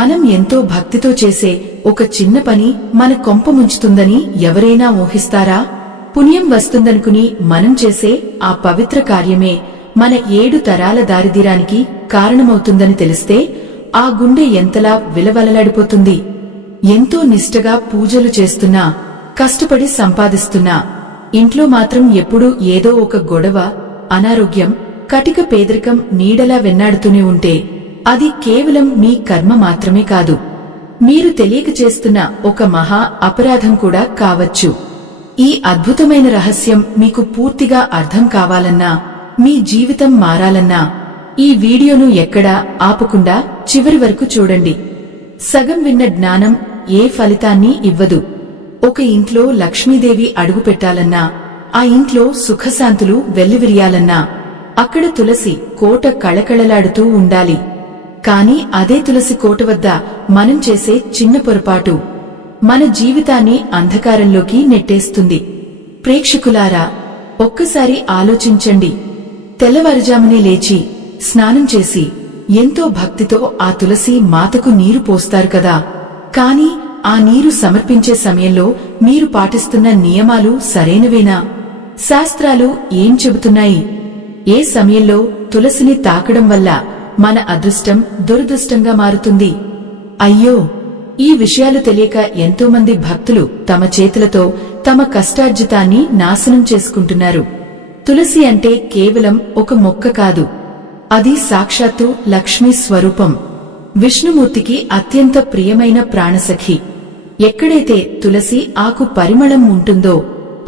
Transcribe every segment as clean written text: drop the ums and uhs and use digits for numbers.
మనం ఎంతో భక్తితో చేసే ఒక చిన్న పని మన కొంప ముంచుతుందని ఎవరైనా ఊహిస్తారా? పుణ్యం వస్తుందనుకుని మనం చేసే ఆ పవిత్ర కార్యమే మన 7 తరాల దారిద్ర్యానికి కారణమవుతుందని తెలిస్తే ఆ గుండె ఎంతలా విలవలలాడిపోతుంది. ఎంతో నిష్టగా పూజలు చేస్తున్నా, కష్టపడి సంపాదిస్తున్నా ఇంట్లో మాత్రం ఎప్పుడూ ఏదో ఒక గొడవ, అనారోగ్యం, కటిక పేదరికం నీడలా వెన్నాడుతూనే ఉంటే అది కేవలం మీ కర్మ మాత్రమే కాదు, మీరు తెలియక చేస్తున్న ఒక మహా అపరాధం కూడా కావచ్చు. ఈ అద్భుతమైన రహస్యం మీకు పూర్తిగా అర్థం కావాలన్నా, మీ జీవితం మారాలన్నా ఈ వీడియోను ఎక్కడా ఆపకుండా చివరి వరకు చూడండి. సగం విన్న జ్ఞానం ఏ ఫలితాన్ని ఇవ్వదు. ఒక ఇంట్లో లక్ష్మీదేవి అడుగుపెట్టాలన్నా, ఆ ఇంట్లో సుఖశాంతులు వెల్లివిరియాలన్నా అక్కడ తులసి కోట కళకళలాడుతూ ఉండాలి. కాని అదే తులసి కోట వద్ద మనం చేసే చిన్న పొరపాటు మన జీవితాన్ని అంధకారంలోకి నెట్టేస్తుంది. ప్రేక్షకులారా, ఒక్కసారి ఆలోచించండి. తెల్లవారుజామునే లేచి స్నానం చేసి ఎంతో భక్తితో ఆ తులసి మాతకు నీరు పోస్తారు కదా, కాని ఆ నీరు సమర్పించే సమయంలో మీరు పాటిస్తున్న నియమాలు సరైనవేనా? శాస్త్రాలు ఏం చెబుతున్నాయి? ఏ సమయంలో తులసిని తాకడం వల్ల మన అదృష్టం దురదృష్టంగా మారుతుంది? అయ్యో, ఈ విషయాలు తెలియక ఎంతోమంది భక్తులు తమ చేతులతో తమ కష్టార్జితాన్ని నాశనం చేసుకుంటున్నారు. తులసి అంటే కేవలం ఒక మొక్క కాదు, అది సాక్షాత్తు లక్ష్మీ స్వరూపం. విష్ణుమూర్తికి అత్యంత ప్రియమైన ప్రాణసఖి. ఎక్కడైతే తులసి ఆకు పరిమళం ఉంటుందో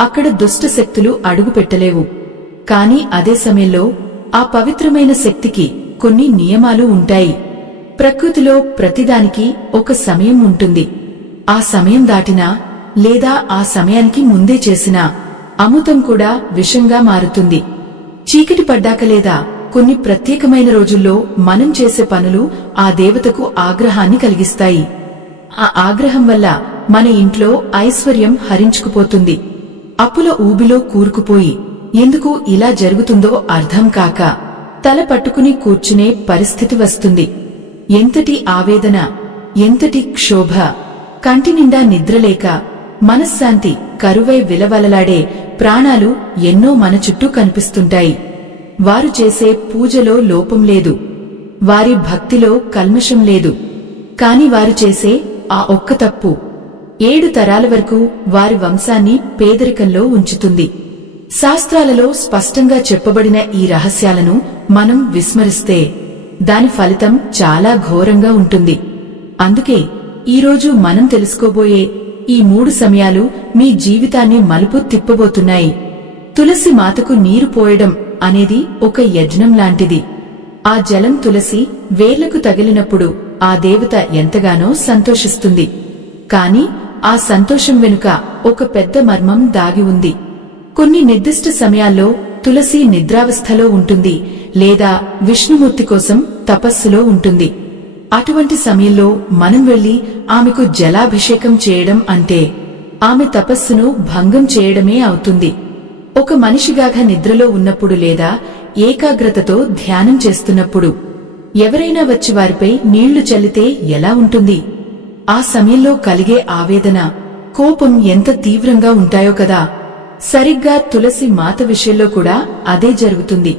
అక్కడ దుష్ట శక్తులు అడుగుపెట్టలేవు. కాని అదే సమయంలో ఆ పవిత్రమైన శక్తికి కొన్ని నియమాలు ఉంటాయి. ప్రకృతిలో ప్రతిదానికి ఒక సమయం ఉంటుంది. ఆ సమయం దాటినా లేదా ఆ సమయానికి ముందే చేసినా అమృతం కూడా విషంగా మారుతుంది. చీకటి పడ్డాక లేదా కొన్ని ప్రత్యేకమైన రోజుల్లో మనం చేసే పనులు ఆ దేవతకు ఆగ్రహాన్ని కలిగిస్తాయి. ఆ ఆగ్రహం వల్ల మన ఇంట్లో ఐశ్వర్యం హరించుకుపోతుంది. అప్పుల ఊబిలో కూరుకుపోయి ఎందుకు ఇలా జరుగుతుందో అర్థం కాక తల పట్టుకుని కూర్చునే పరిస్థితి వస్తుంది. ఎంతటి ఆవేదన, ఎంతటి క్షోభ! కంటినిండా నిద్రలేక మనశ్శాంతి కరువై విలవలలాడే ప్రాణాలు ఎన్నో మన చుట్టూ కనిపిస్తుంటాయి. వారు చేసే పూజలో లోపం లేదు, వారి భక్తిలో కల్మషం లేదు. కాని వారు చేసే ఆ ఒక్క తప్పు 7 తరాల వరకు వారి వంశాన్ని పేదరికంలో ఉంచుతుంది. శాస్త్రాలలో స్పష్టంగా చెప్పబడిన ఈ రహస్యాలను మనం విస్మరిస్తే దాని ఫలితం చాలా ఘోరంగా ఉంటుంది. అందుకే ఈరోజు మనం తెలుసుకోబోయే ఈ 3 సమయాలు మీ జీవితాన్ని మలుపు తిప్పబోతున్నాయి. తులసి మాతకు నీరు పోయడం అనేది ఒక యజ్ఞం లాంటిది. ఆ జలం తులసి వేర్లకు తగిలినప్పుడు ఆ దేవత ఎంతగానో సంతోషిస్తుంది. కాని ఆ సంతోషం వెనుక ఒక పెద్ద మర్మం దాగి ఉంది. కొన్ని నిర్దిష్ట సమయాల్లో తులసి నిద్రావస్థలో ఉంటుంది లేదా విష్ణుమూర్తి కోసం తపస్సులో ఉంటుంది. అటువంటి సమయంలో మనం వెళ్లి ఆమెకు జలాభిషేకం చేయడం అంటే ఆమె తపస్సును భంగం చేయడమే అవుతుంది. ఒక మనిషిగాగా నిద్రలో ఉన్నప్పుడు లేదా ఏకాగ్రతతో ధ్యానం చేస్తున్నప్పుడు ఎవరైనా వచ్చి వారిపై నీళ్లు చల్లితే ఎలా ఉంటుంది? ఆ సమయంలో కలిగే ఆవేదన, కోపం ఎంత తీవ్రంగా ఉంటాయో కదా. సరిగ్గా తులసి మాత విషయంలో కూడా అదే జరుగుతుంది.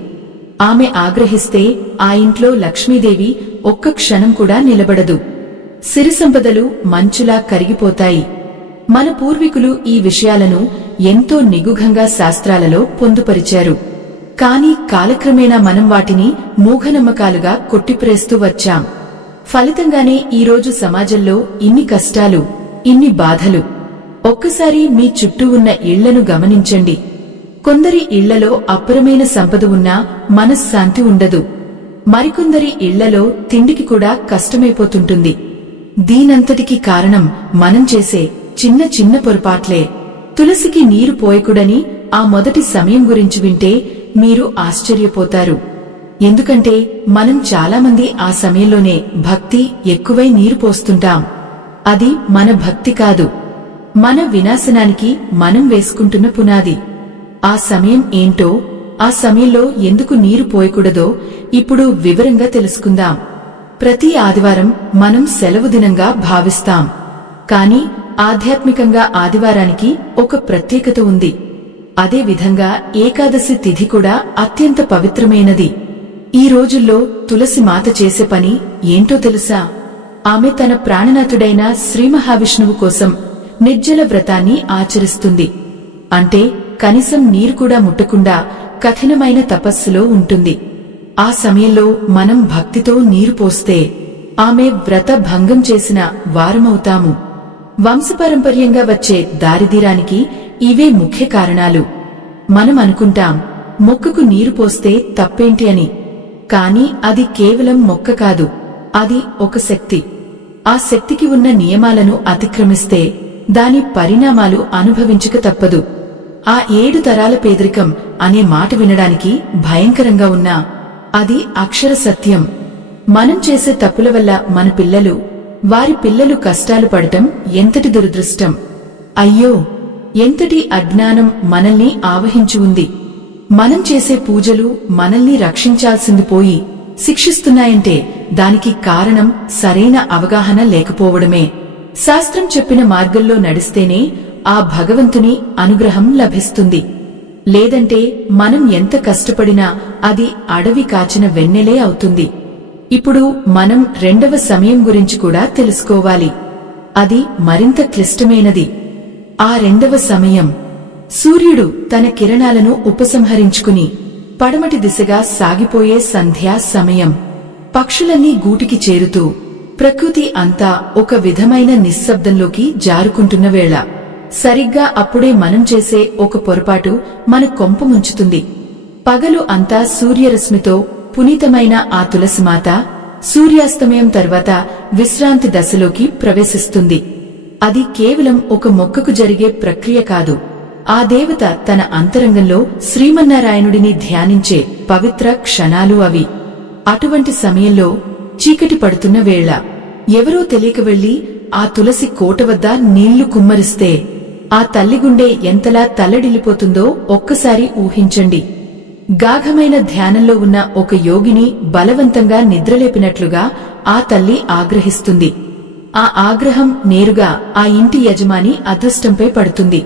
ఆమె ఆగ్రహిస్తే ఆ ఇంట్లో లక్ష్మీదేవి ఒక్క క్షణం కూడా నిలబడదు. సిరి సంపదలు మంచులా కరిగిపోతాయి. మన పూర్వీకులు ఈ విషయాలను ఎంతో నిగూఢంగా శాస్త్రాలలో పొందుపరిచారు. కాని కాలక్రమేణా మనం వాటిని మూఢనమ్మకాలుగా కొట్టిప్రేస్తూ వచ్చాం. ఫలితంగానే ఈరోజు సమాజంలో ఇన్ని కష్టాలు, ఇన్ని బాధలు. ఒక్కసారి మీ చుట్టూ ఉన్న ఇళ్లను గమనించండి. కొందరి ఇళ్లలో అపరమైన సంపద ఉన్నా మనశ్శాంతి ఉండదు. మరికొందరి ఇళ్లలో తిండికి కూడా కష్టమైపోతుంటుంది. దీనంతటికీ కారణం మనం చేసే చిన్న చిన్న పొరపాట్లే. తులసికి నీరు పోయకూడని ఆ మొదటి సమయం గురించి వింటే మీరు ఆశ్చర్యపోతారు. ఎందుకంటే మనం చాలామంది ఆ సమయంలోనే భక్తి ఎక్కువై నీరు పోస్తుంటాం. అది మన భక్తి కాదు, మన వినాశనానికి మనం వేసుకుంటున్న పునాది. ఆ సమయం ఏంటో, ఆ సమయంలో ఎందుకు నీరు పోయకూడదో ఇప్పుడు వివరంగా తెలుసుకుందాం. ప్రతి ఆదివారం మనం సెలవు దినంగా భావిస్తాం. కాని ఆధ్యాత్మికంగా ఆదివారానికి ఒక ప్రత్యేకత ఉంది. అదే విధంగా ఏకాదశి తిథి కూడా అత్యంత పవిత్రమైనది. ఈ రోజుల్లో తులసి మాత చేసే పని ఏంటో తెలుసా? ఆమె తన ప్రాణనాథుడైన శ్రీమహావిష్ణువు కోసం నిర్జల వ్రతాన్ని ఆచరిస్తుంది. అంటే కనీసం నీరు కూడా ముట్టకుండా కఠినమైన తపస్సులో ఉంటుంది. ఆ సమయంలో మనం భక్తితో నీరు పోస్తే ఆమె వ్రత భంగం చేసిన వారమవుతాము. వంశపారంపర్యంగా వచ్చే దారిద్ర్యానికి ఇవే ముఖ్య కారణాలు. మనం అనుకుంటాం మొక్కకు నీరు పోస్తే తప్పేంటి అని. కాని అది కేవలం మొక్క కాదు, అది ఒక శక్తి. ఆ శక్తికి ఉన్న నియమాలను అతిక్రమిస్తే దాని పరిణామాలు అనుభవించక తప్పదు. ఆ 7 తరాల పేదరికం అనే మాట వినడానికి భయంకరంగా ఉన్నా అది అక్షర సత్యం. మనం చేసే తప్పుల వల్ల మన పిల్లలు, వారి పిల్లలు కష్టాలు పడటం ఎంతటి దురదృష్టం. అయ్యో, ఎంతటి అజ్ఞానం మనల్ని ఆవహించి ఉంది. మనం చేసే పూజలు మనల్ని రక్షించాల్సింది పోయి శిక్షిస్తున్నాయంటే దానికి కారణం సరైన అవగాహన లేకపోవడమే. శాస్త్రం చెప్పిన మార్గంలో నడిస్తేనే ఆ భగవంతుని అనుగ్రహం లభిస్తుంది. లేదంటే మనం ఎంత కష్టపడినా అది అడవి కాచిన వెన్నెలే అవుతుంది. ఇప్పుడు మనం రెండవ సమయం గురించి కూడా తెలుసుకోవాలి. అది మరింత క్లిష్టమైనది. ఆ రెండవ సమయం సూర్యుడు తన కిరణాలను ఉపసంహరించుకుని పడమటి దిశగా సాగిపోయే సంధ్యా సమయం. పక్షులన్నీ గూటికి చేరుతూ ప్రకృతి అంతా ఒక విధమైన నిశ్శబ్దంలోకి జారుకుంటున్న వేళ. సరిగ్గా అప్పుడే మనం చేసే ఒక పొరపాటు మన కొంప ముంచుతుంది. పగలు అంతా సూర్యరశ్మితో పునీతమైన ఆ తులసిమాత సూర్యాస్తమయం తర్వాత విశ్రాంతి దశలోకి ప్రవేశిస్తుంది. అది కేవలం ఒక మొక్కకు జరిగే ప్రక్రియ కాదు. ఆ దేవత తన అంతరంగంలో శ్రీమన్నారాయణుడిని ధ్యానించే పవిత్ర క్షణాలు అవి. అటువంటి సమయంలో చీకటి పడుతున్న వేళ ఎవరో తెలియక వెళ్లి ఆ తులసి కోట వద్ద నీళ్లు కుమ్మరిస్తే ఆ తల్లి గుండె ఎంతలా తల్లడిల్లిపోతుందో ఒక్కసారి ఊహించండి. గాఢమైన ధ్యానంలో ఉన్న ఒక యోగిని బలవంతంగా నిద్రలేపినట్లుగా ఆ తల్లి ఆగ్రహిస్తుంది. ఆ ఆగ్రహం నేరుగా ఆ ఇంటి యజమాని అదృష్టంపై పడుతుంది.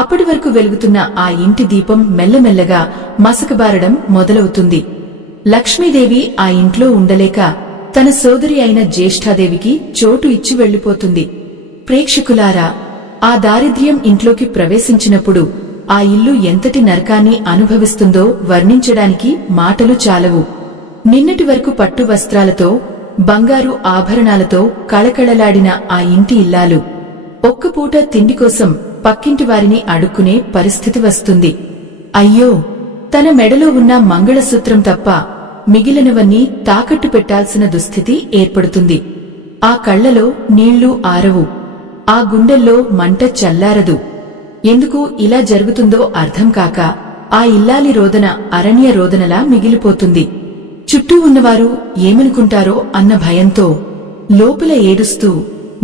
అప్పటి వరకు వెలుగుతున్న ఆ ఇంటి దీపం మెల్లమెల్లగా మసకబారడం మొదలవుతుంది. లక్ష్మీదేవి ఆ ఇంట్లో ఉండలేక తన సోదరి అయిన జ్యేష్ఠాదేవికి చోటు ఇచ్చి వెళ్లిపోతుంది. ప్రేక్షకులారా, ఆ దారిద్ర్యం ఇంట్లోకి ప్రవేశించినప్పుడు ఆ ఇల్లు ఎంతటి నరకాన్ని అనుభవిస్తుందో వర్ణించడానికి మాటలు చాలవు. నిన్నటి వరకు పట్టు వస్త్రాలతో, బంగారు ఆభరణాలతో కళకళలాడిన ఆ ఇంటి ఇల్లాలు ఒక్కపూట తిండి కోసం పక్కింటి వారిని అడుక్కునే పరిస్థితి వస్తుంది. అయ్యో, తన మెడలో ఉన్న మంగళసూత్రం తప్ప మిగిలినవన్నీ తాకట్టు పెట్టాల్సిన దుస్థితి ఏర్పడుతుంది. ఆ కళ్లలో నీళ్లు ఆరవు, ఆ గుండెల్లో మంట చల్లారదు. ఎందుకు ఇలా జరుగుతుందో అర్థం కాక ఆ ఇల్లాలి రోదన అరణ్య రోదనలా మిగిలిపోతుంది. చుట్టూ ఉన్నవారు ఏమనుకుంటారో అన్న భయంతో లోపల ఏడుస్తూ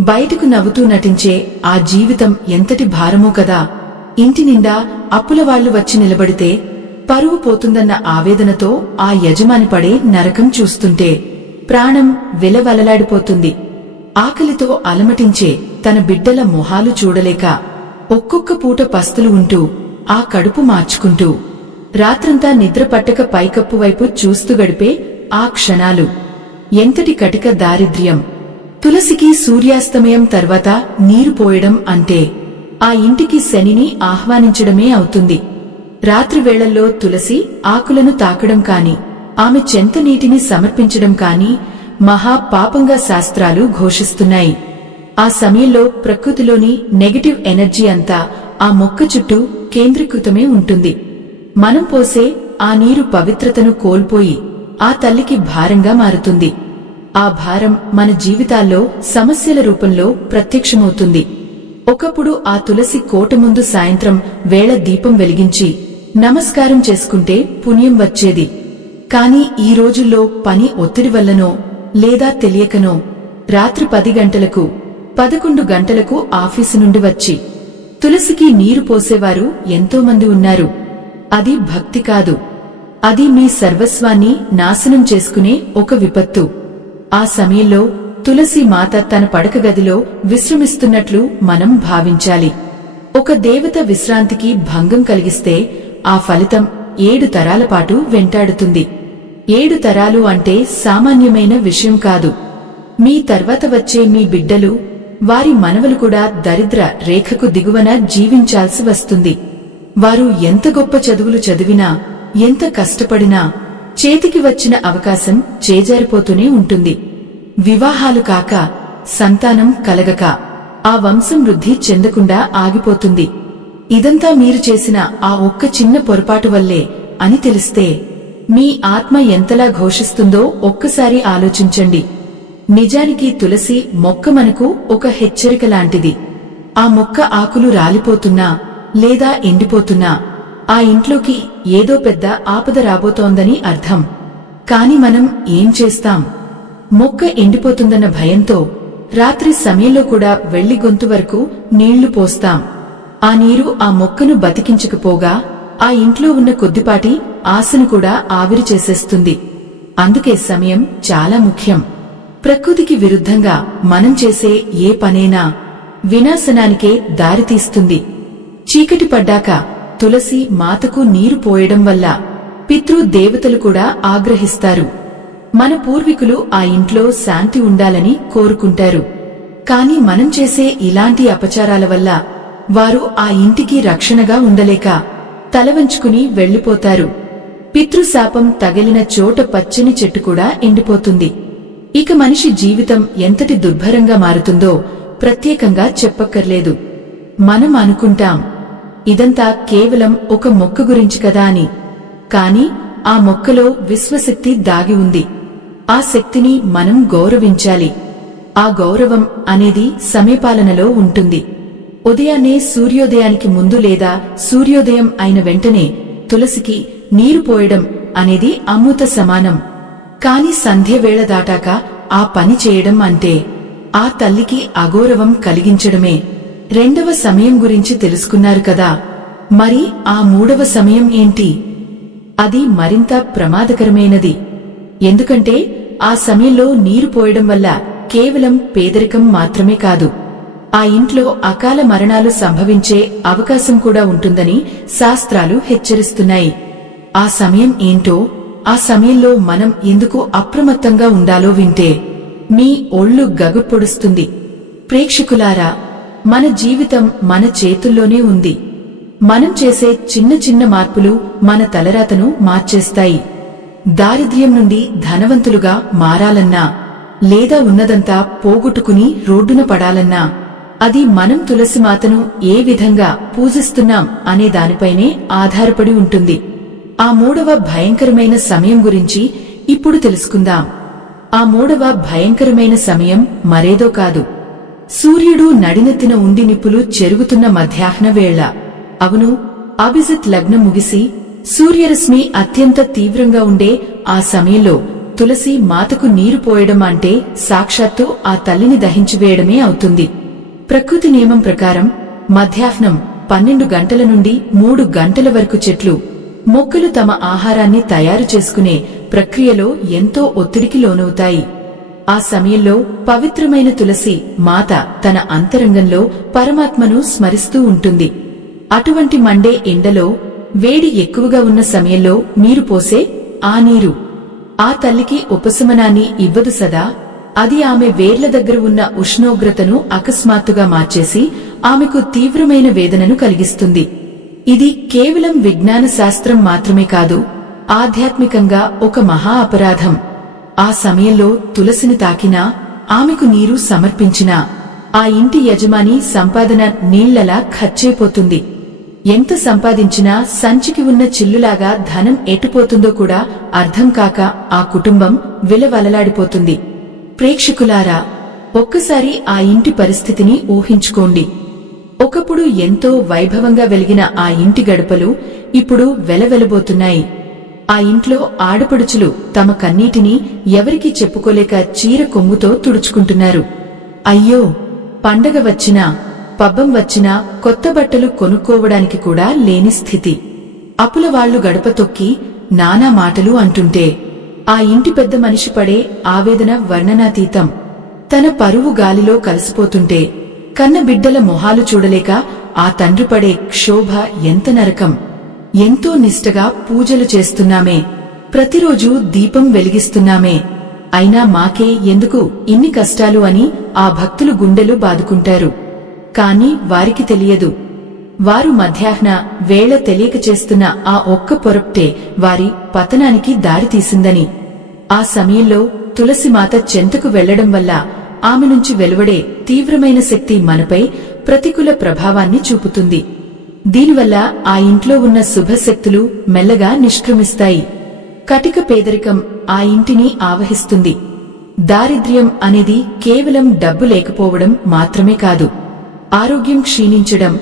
బయటకు నవ్వుతూ నటించే ఆ జీవితం ఎంతటి భారమో కదా. ఇంటి నిండా అప్పులవాళ్లు వచ్చి నిలబడితే పరువు పోతుందన్న ఆవేదనతో ఆ యజమాని పడే నరకం చూస్తుంటే ప్రాణం విలవలలాడిపోతుంది. ఆకలితో అలమటించే తన బిడ్డల మొహాలు చూడలేక ఒక్కొక్క పూట పస్తులు ఉంటూ ఆ కడుపు మార్చుకుంటూ రాత్రంతా నిద్ర పట్టక పైకప్పు వైపు చూస్తూ గడిపే ఆ క్షణాలు ఎంతటి కటిక దారిద్ర్యం. తులసికి సూర్యాస్తమయం తర్వాత నీరు పోయడం అంటే ఆ ఇంటికి శనిని ఆహ్వానించడమే అవుతుంది. రాత్రి వేళల్లో తులసి ఆకులను తాకడం కాని, ఆమె చెంత నీటిని సమర్పించడం కాని మహా పాపంగా శాస్త్రాలు ఘోషిస్తున్నాయి. ఆ సమయంలో ప్రకృతిలోని నెగటివ్ ఎనర్జీ అంతా ఆ మొక్క చుట్టూ కేంద్రీకృతమే ఉంటుంది. మనం పోసే ఆ నీరు పవిత్రతను కోల్పోయి ఆ తల్లికి భారంగా మారుతుంది. ఆ భారం మన జీవితాల్లో సమస్యల రూపంలో ప్రత్యక్షమవుతుంది. ఒకప్పుడు ఆ తులసి కోట ముందు సాయంత్రం వేళ దీపం వెలిగించి నమస్కారం చేసుకుంటే పుణ్యం వచ్చేది. కాని ఈ రోజుల్లో పని ఒత్తిడి వల్లనో లేదా తెలియకనో రాత్రి 10 గంటలకు 11 గంటలకు ఆఫీసు నుండి వచ్చి తులసికి నీరు పోసేవారు ఎంతోమంది ఉన్నారు. అది భక్తి కాదు, అది మీ సర్వస్వాన్ని నాశనం చేసుకునే ఒక విపత్తు. ఆ సమయంలో తులసి మాత తన పడక గదిలో విశ్రమిస్తున్నట్లు మనం భావించాలి. ఒక దేవత విశ్రాంతికి భంగం కలిగిస్తే ఆ ఫలితం 7 తరాల పాటు వెంటాడుతుంది. 7 తరాలు అంటే సామాన్యమైన విషయం కాదు. మీ తర్వాత వచ్చే మీ బిడ్డలు, వారి మనవలు కూడా దరిద్ర రేఖకు దిగువన జీవించాల్సి వస్తుంది. వారు ఎంత గొప్ప చదువులు చదివినా, ఎంత కష్టపడినా చేతికి వచ్చిన అవకాశం చేజారిపోతూనే ఉంటుంది. వివాహాలు కాక, సంతానం కలగక ఆ వంశం వృద్ధి చెందకుండా ఆగిపోతుంది. ఇదంతా మీరు చేసిన ఆ ఒక్క చిన్న పొరపాటు వల్లే అని తెలిస్తే మీ ఆత్మ ఎంతలా ఘోషిస్తుందో ఒక్కసారి ఆలోచించండి. నిజానికి తులసి మొక్క మనకు ఒక హెచ్చరిక లాంటిది. ఆ మొక్క ఆకులు రాలిపోతున్నా లేదా ఎండిపోతున్నా ఆ ఇంట్లోకి ఏదో పెద్ద ఆపద రాబోతోందని అర్థం. కాని మనం ఏం చేస్తాం? మొక్క ఎండిపోతుందన్న భయంతో రాత్రి సమయంలో కూడా వెళ్లి గొంతు వరకు నీళ్లు పోస్తాం. ఆ నీరు ఆ మొక్కను బతికించకపోగా ఆ ఇంట్లో ఉన్న కొద్దిపాటి ఆశను కూడా ఆవిరి చేసేస్తుంది. అందుకే సమయం చాలా ముఖ్యం. ప్రకృతికి విరుద్ధంగా మనం చేసే ఏ పనైనా వినాశనానికే దారితీస్తుంది. చీకటి పడ్డాక తులసి మాతకు నీరు పోయడం వల్ల పితృ దేవతలు కూడా ఆగ్రహిస్తారు. మన పూర్వీకులు ఆ ఇంట్లో శాంతి ఉండాలని కోరుకుంటారు. కాని మనం చేసే ఇలాంటి అపచారాల వల్ల వారు ఆ ఇంటికి రక్షణగా ఉండలేక తలవంచుకుని వెళ్లిపోతారు. పితృశాపం తగిలిన చోట పచ్చని చెట్టు కూడా ఎండిపోతుంది. ఇక మనిషి జీవితం ఎంతటి దుర్భరంగా మారుతుందో ప్రత్యేకంగా చెప్పక్కర్లేదు. మనం అనుకుంటాం, ఇదంతా కేవలం ఒక మొక్క గురించి కదా అని. కాని ఆ మొక్కలో విశ్వశక్తి దాగి ఉంది. ఆ శక్తిని మనం గౌరవించాలి. ఆ గౌరవం అనేది సమయపాలనలో ఉంటుంది. ఉదయాన్నే సూర్యోదయానికి ముందు లేదా సూర్యోదయం అయిన వెంటనే తులసికి నీరు పోయడం అనేది అమృత సమానం. కాని సంధ్యవేళ దాటాక ఆ పని చేయడం అంటే ఆ తల్లికి అగౌరవం కలిగించడమే. 2వ సమయం గురించి తెలుసుకున్నారు కదా, మరి ఆ 3వ సమయం ఏంటి? అది మరింత ప్రమాదకరమైనది. ఎందుకంటే ఆ సమయంలో నీరు పోయడం వల్ల కేవలం పేదరికం మాత్రమే కాదు, ఆ ఇంట్లో అకాల మరణాలు సంభవించే అవకాశం కూడా ఉంటుందని శాస్త్రాలు హెచ్చరిస్తున్నాయి. ఆ సమయం ఏంటో, ఆ సమయంలో మనం ఎందుకు అప్రమత్తంగా ఉండాలో వింటే మీ ఒళ్ళు గగుపొడుస్తుంది. ప్రేక్షకులారా, మన జీవితం మన చేతుల్లోనే ఉంది. మనం చేసే చిన్న చిన్న మార్పులు మన తలరాతను మార్చేస్తాయి. దారిద్ర్యం నుండి ధనవంతులుగా మారాలన్నా లేదా ఉన్నదంతా పోగొట్టుకుని రోడ్డున పడాలన్నా అది మనం తులసి మాతను ఏ విధంగా పూజిస్తున్నాం అనే దానిపైనే ఆధారపడి ఉంటుంది. ఆ 3వ భయంకరమైన సమయం గురించి ఇప్పుడు తెలుసుకుందాం. ఆ 3వ భయంకరమైన సమయం మరేదో కాదు, సూర్యుడు నడినెత్తిన ఉండి నిప్పులు చెరుగుతున్న మధ్యాహ్న వేళ. అవును, అభిజిత్ లగ్నం ముగిసి సూర్యరశ్మి అత్యంత తీవ్రంగా ఉండే ఆ సమయంలో తులసి మాతకు నీరు పోయడం అంటే సాక్షాత్తు ఆ తల్లిని దహించివేయడమే అవుతుంది. ప్రకృతి నియమం ప్రకారం మధ్యాహ్నం 12 గంటల నుండి 3 గంటల వరకు చెట్లు, మొక్కలు తమ ఆహారాన్ని తయారు చేసుకునే ప్రక్రియలో ఎంతో ఒత్తిడికి లోనవుతాయి. ఆ సమయంలో పవిత్రమైన తులసి మాత తన అంతరంగంలో పరమాత్మను స్మరిస్తూ ఉంటుంది. అటువంటి మండే ఎండలో వేడి ఎక్కువగా ఉన్న సమయంలో మీరు పోసే ఆ నీరు ఆ తల్లికి ఉపశమనాన్ని ఇవ్వదు సదా. అది ఆమె వేర్ల దగ్గర ఉన్న ఉష్ణోగ్రతను అకస్మాత్తుగా మార్చేసి ఆమెకు తీవ్రమైన వేదనను కలిగిస్తుంది. ఇది కేవలం విజ్ఞాన శాస్త్రం మాత్రమే కాదు, ఆధ్యాత్మికంగా ఒక మహా అపరాధం. ఆ సమయంలో తులసిని తాకినా, ఆమెకు నీరు సమర్పించినా ఆ ఇంటి యజమాని సంపాదన నీళ్లలా ఖర్చైపోతుంది. ఎంత సంపాదించినా సంచికి ఉన్న చిల్లులాగా ధనం ఎటుపోతుందో కూడా అర్థం కాక ఆ కుటుంబం విలవలలాడిపోతుంది. ప్రేక్షకులారా, ఒక్కసారి ఆ ఇంటి పరిస్థితిని ఊహించుకోండి. ఒకప్పుడు ఎంతో వైభవంగా వెలిగిన ఆ ఇంటి గడపలు ఇప్పుడు వెలవెలబోతున్నాయి. ఆ ఇంట్లో ఆడపడుచులు తమ కన్నీటిని ఎవరికీ చెప్పుకోలేక చీర కొమ్ముతో తుడుచుకుంటున్నారు. అయ్యో, పండగ వచ్చినా పబ్బం వచ్చినా కొత్త బట్టలు కొనుక్కోవడానికి కూడా లేని స్థితి. అప్పుల వాళ్లు గడప తొక్కి నానా మాటలు అంటుంటే ఆ ఇంటి పెద్ద మనిషి పడే ఆవేదన వర్ణనాతీతం. తన పరువు గాలిలో కలిసిపోతుంటే కన్న బిడ్డల మొహాలు చూడలేక ఆ తండ్రి పడే క్షోభ ఎంత నరకం. ఎంతో నిష్టగా పూజలు చేస్తున్నామే, ప్రతిరోజూ దీపం వెలిగిస్తున్నామే, అయినా మాకే ఎందుకు ఇన్ని కష్టాలు అని ఆ భక్తులు గుండెలు బాదుకుంటారు. కాని వారికి తెలియదు, వారు మధ్యాహ్న వేళ తెలియక చేస్తున్న ఆ ఒక్క పొరపాటే వారి పతనానికి దారితీసిందని. ఆ సమయంలో తులసిమాత చెంతకు వెళ్లడం వల్ల ఆమె నుంచి వెలువడే తీవ్రమైన శక్తి మనపై ప్రతికూల ప్రభావాన్ని చూపుతుంది. దీనివల్ల ఆ ఇంట్లో ఉన్న శుభశక్తులు మెల్లగా నిష్క్రమిస్తాయి. కటిక పేదరికం ఆ ఇంటిని ఆవహిస్తుంది. దారిద్ర్యం అనేది కేవలం డబ్బు లేకపోవడం మాత్రమే కాదు, ఆరోగ్యం క్షీణించడం,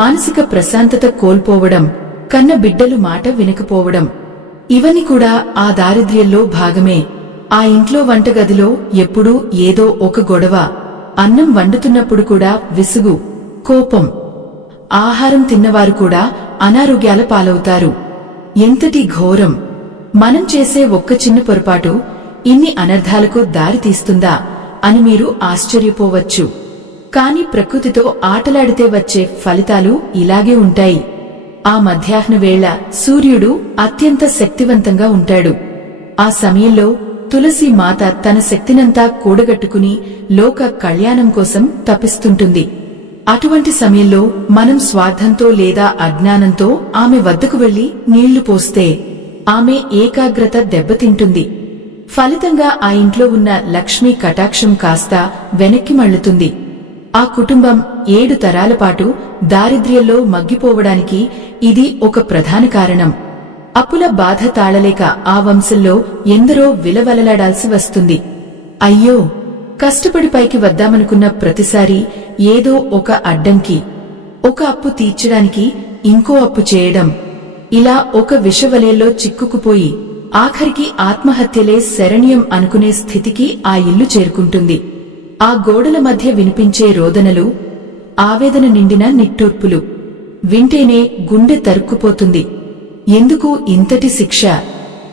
మానసిక ప్రశాంతత కోల్పోవడం, కన్న బిడ్డలు మాట వినకపోవడం, ఇవన్నీ కూడా ఆ దారిద్ర్యంలో భాగమే. ఆ ఇంట్లో వంటగదిలో ఎప్పుడూ ఏదో ఒక గొడవ, అన్నం వండుతున్నప్పుడు కూడా విసుగు, కోపం. ఆహారం తిన్నవారు కూడా అనారోగ్యాల పాలవుతారు. ఎంతటి ఘోరం! మనం చేసే ఒక్క చిన్న పొరపాటు ఇన్ని అనర్థాలకు దారితీస్తుందా అని మీరు ఆశ్చర్యపోవచ్చు. కాని ప్రకృతితో ఆటలాడితే వచ్చే ఫలితాలు ఇలాగే ఉంటాయి. ఆ మధ్యాహ్న వేళ సూర్యుడు అత్యంత శక్తివంతంగా ఉంటాడు. ఆ సమయంలో తులసి మాత తన శక్తినంతా కూడగట్టుకుని లోక కళ్యాణం కోసం తపిస్తుంటుంది. అటువంటి సమయంలో మనం స్వార్థంతో లేదా అజ్ఞానంతో ఆమె వద్దకు వెళ్లి నీళ్లు పోస్తే ఆమె ఏకాగ్రత దెబ్బతింటుంది. ఫలితంగా ఆ ఇంట్లో ఉన్న లక్ష్మీ కటాక్షం కాస్త వెనక్కి మళ్లుతుంది. ఆ కుటుంబం 7 తరాల పాటు దారిద్ర్యంలో మగ్గిపోవడానికి ఇది ఒక ప్రధాన కారణం. అప్పుల బాధ తాళలేక ఆ వంశంలో ఎందరో విలవలలాడాల్సి వస్తుంది. అయ్యో, కష్టపడి పైకి వద్దామనుకున్న ప్రతిసారి ఏదో ఒక అడ్డంకి, ఒక అప్పు తీర్చడానికి ఇంకో అప్పు చేయడం, ఇలా ఒక విషవలయంలో చిక్కుకుపోయి ఆఖరికి ఆత్మహత్యలే శరణ్యం అనుకునే స్థితికి ఆ ఇల్లు చేరుకుంటుంది. ఆ గోడల మధ్య వినిపించే రోదనలు, ఆవేదన నిండిన నిట్టూర్పులు వింటేనే గుండె తరుక్కుపోతుంది. ఎందుకు ఇంతటి శిక్ష?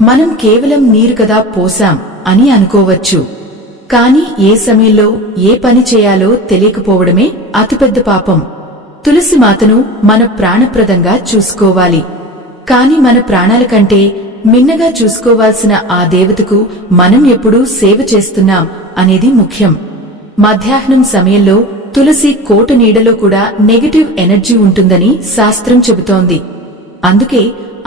మనం కేవలం నీరు కదా పోసాం అని అనుకోవచ్చు. కాని ఏ సమయంలో ఏ పని చేయాలో తెలియకపోవడమే అతిపెద్ద పాపం. తులసి మాతను మన ప్రాణప్రదంగా చూసుకోవాలి. కాని మన ప్రాణాల కంటే మిన్నగా చూసుకోవాల్సిన ఆ దేవతకు మనం ఎప్పుడూ సేవ చేస్తున్నాం అనేది ముఖ్యం. మధ్యాహ్నం సమయంలో తులసి కోట నీడలో కూడా నెగటివ్ ఎనర్జీ ఉంటుందని శాస్త్రం చెబుతోంది. అందుకే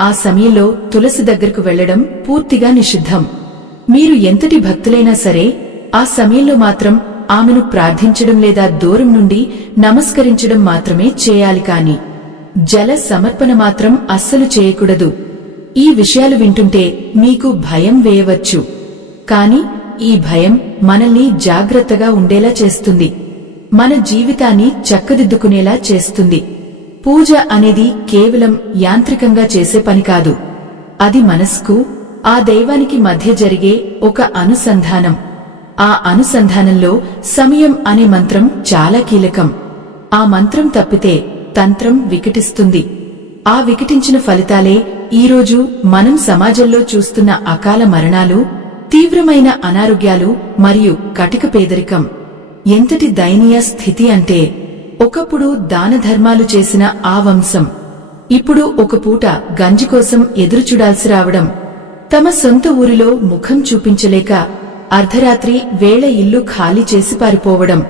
ఆ సమయంలో తులసి దగ్గరకు వెళ్లడం పూర్తిగా నిషిద్ధం. మీరు ఎంతటి భక్తులైనా సరే ఆ సమయంలో మాత్రం ఆమెను ప్రార్థించడం లేదా దూరం నుండి నమస్కరించడం మాత్రమే చేయాలి. కాని జల సమర్పణ మాత్రం అస్సలు చేయకూడదు. ఈ విషయాలు వింటుంటే మీకు భయం వేయవచ్చు, కాని ఈ భయం మనల్ని జాగ్రత్తగా ఉండేలా చేస్తుంది, మన జీవితాన్ని చక్కదిద్దుకునేలా చేస్తుంది. పూజ అనేది కేవలం యాంత్రికంగా చేసే పని కాదు. అది మనస్కు, ఆ దైవానికి మధ్య జరిగే ఒక అనుసంధానం. ఆ అనుసంధానంలో సమయం అనే మంత్రం చాలా కీలకం. ఆ మంత్రం తప్పితే తంత్రం వికటిస్తుంది. ఆ వికటించిన ఫలితాలే ఈరోజు మనం సమాజంలో చూస్తున్న అకాల మరణాలు, తీవ్రమైన అనారోగ్యాలు మరియు కటిక పేదరికం. ఎంతటి దయనీయ స్థితి అంటే, ఒకప్పుడు దానధర్మాలు చేసిన ఆ వంశం ఇప్పుడు ఒక పూట గంజి కోసం ఎదురుచూడాల్సి రావడం, తమ సొంత ఊరిలో ముఖం చూపించలేక అర్ధరాత్రి వేళ ఇల్లు ఖాళీ చేసి పారిపోవడం,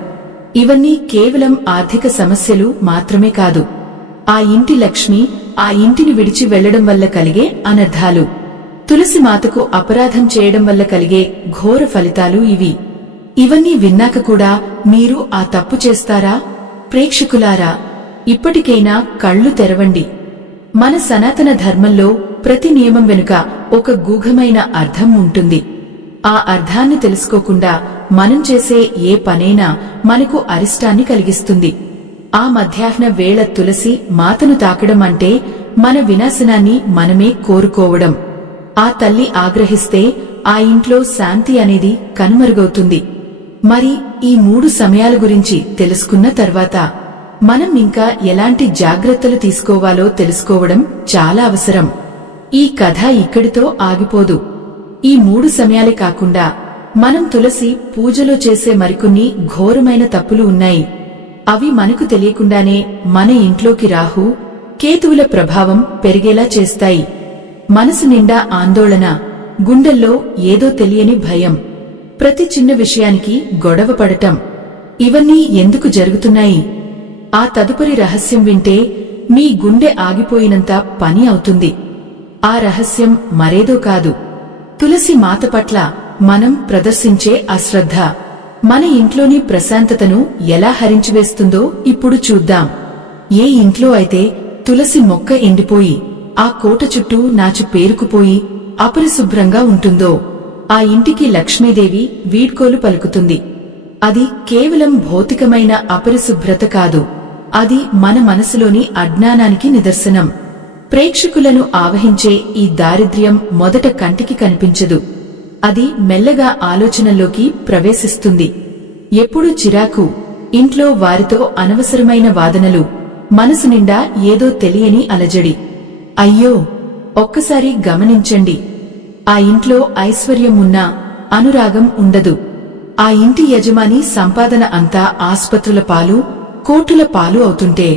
ఇవన్నీ కేవలం ఆర్థిక సమస్యలు మాత్రమే కాదు. ఆ ఇంటి లక్ష్మి ఆ ఇంటిని విడిచి వెళ్లడం వల్ల కలిగే అనర్థాలు, తులసి మాతకు అపరాధం చేయడం వల్ల కలిగే ఘోర ఫలితాలు ఇవి. ఇవన్నీ విన్నాక కూడా మీరు ఆ తప్పు చేస్తారా? ప్రేక్షకులారా, ఇప్పటికైనా కళ్ళు తెరవండి. మన సనాతన ధర్మంలో ప్రతి నియమం వెనుక ఒక గూఢమైన అర్థం ఉంటుంది. ఆ అర్థాన్ని తెలుసుకోకుండా మనం చేసే ఏ పనైనా మనకు అరిష్టాన్ని కలిగిస్తుంది. ఆ మధ్యాహ్న వేళ తులసి మాతను తాకడం అంటే మన వినాశనాన్ని మనమే కోరుకోవడం. ఆ తల్లి ఆగ్రహిస్తే ఆ ఇంట్లో శాంతి అనేది కనుమరుగవుతుంది. మరి ఈ 3 సమయాల గురించి తెలుసుకున్న తర్వాత మనం ఇంకా ఎలాంటి జాగ్రత్తలు తీసుకోవాలో తెలుసుకోవడం చాలా అవసరం. ఈ కథ ఇక్కడితో ఆగిపోదు. ఈ 3 సమయాలే కాకుండా మనం తులసి పూజలో చేసే మరికొన్ని ఘోరమైన తప్పులు ఉన్నాయి. అవి మనకు తెలియకుండానే మన ఇంట్లోకి రాహు కేతువుల ప్రభావం పెరిగేలా చేస్తాయి. మనసు నిండా ఆందోళన, గుండెల్లో ఏదో తెలియని భయం, ప్రతి చిన్న విషయానికి గొడవ పడటం, ఇవన్నీ ఎందుకు జరుగుతున్నాయి? ఆ తదుపరి రహస్యం వింటే మీ గుండె ఆగిపోయినంత పని అవుతుంది. ఆ రహస్యం మరేదో కాదు, తులసి మాత పట్ల మనం ప్రదర్శించే అశ్రద్ధ మన ఇంట్లోని ప్రశాంతతను ఎలా హరించివేస్తుందో ఇప్పుడు చూద్దాం. ఏ ఇంట్లో అయితే తులసి మొక్క ఎండిపోయి ఆ కోట చుట్టూ నాచు పేరుకుపోయి అపరిశుభ్రంగా ఉంటుందో ఆ ఇంటికి లక్ష్మీదేవి వీడ్కోలు పలుకుతుంది. అది కేవలం భౌతికమైన అపరిశుభ్రత కాదు, అది మన మనసులోని అజ్ఞానానికి నిదర్శనం. ప్రేక్షకులను ఆవహించే ఈ దారిద్ర్యం మొదట కంటికి కనిపించదు, అది మెల్లగా ఆలోచనల్లోకి ప్రవేశిస్తుంది. ఎప్పుడు చిరాకు, ఇంట్లో వారితో అనవసరమైన వాదనలు, మనసు నిండా ఏదో తెలియని అలజడి. అయ్యో, ఒక్కసారి గమనించండి, ఆ ఇంట్లో ఐశ్వర్యం ఉన్నా అనురాగం ఉండదు. ఆ ఇంటి యజమాని సంపాదన అంతా ఆస్పత్రుల పాలు, కోర్టుల పాలు అవుతుంటే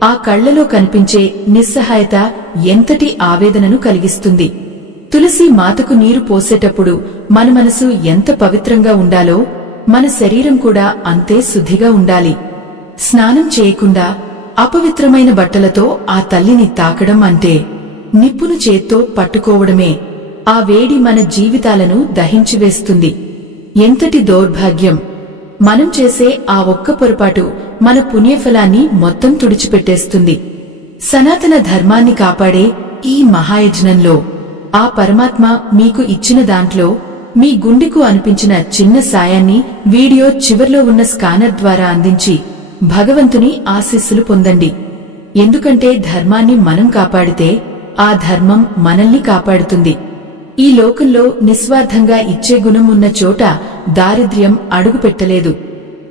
ఆ కళ్లలో కనిపించే నిస్సహాయత ఎంతటి ఆవేదనను కలిగిస్తుంది. తులసి మాతకు నీరు పోసేటప్పుడు మన మనసు ఎంత పవిత్రంగా ఉండాలో మన శరీరం కూడా అంతే శుద్ధిగా ఉండాలి. స్నానం చేయకుండా అపవిత్రమైన బట్టలతో ఆ తల్లిని తాకడం అంటే నిప్పును చేత్తో పట్టుకోవడమే. ఆ వేడి మన జీవితాలను దహించివేస్తుంది. ఎంతటి దౌర్భాగ్యం! మనం చేసే ఆ ఒక్క పొరపాటు మన పుణ్యఫలాన్ని మొత్తం తుడిచిపెట్టేస్తుంది. సనాతన ధర్మాన్ని కాపాడే ఈ మహాయజ్ఞంలో ఆ పరమాత్మ మీకు ఇచ్చిన దాంట్లో మీ గుండెకు అనిపించిన చిన్న సాయాన్ని వీడియో చివర్లో ఉన్న స్కానర్ ద్వారా అందించి భగవంతుని ఆశీస్సులు పొందండి. ఎందుకంటే ధర్మాన్ని మనం కాపాడితే ఆ ధర్మం మనల్ని కాపాడుతుంది. ఈ లోకంలో నిస్వార్థంగా ఇచ్చే గుణం ఉన్న చోట దారిద్ర్యం అడుగుపెట్టలేదు.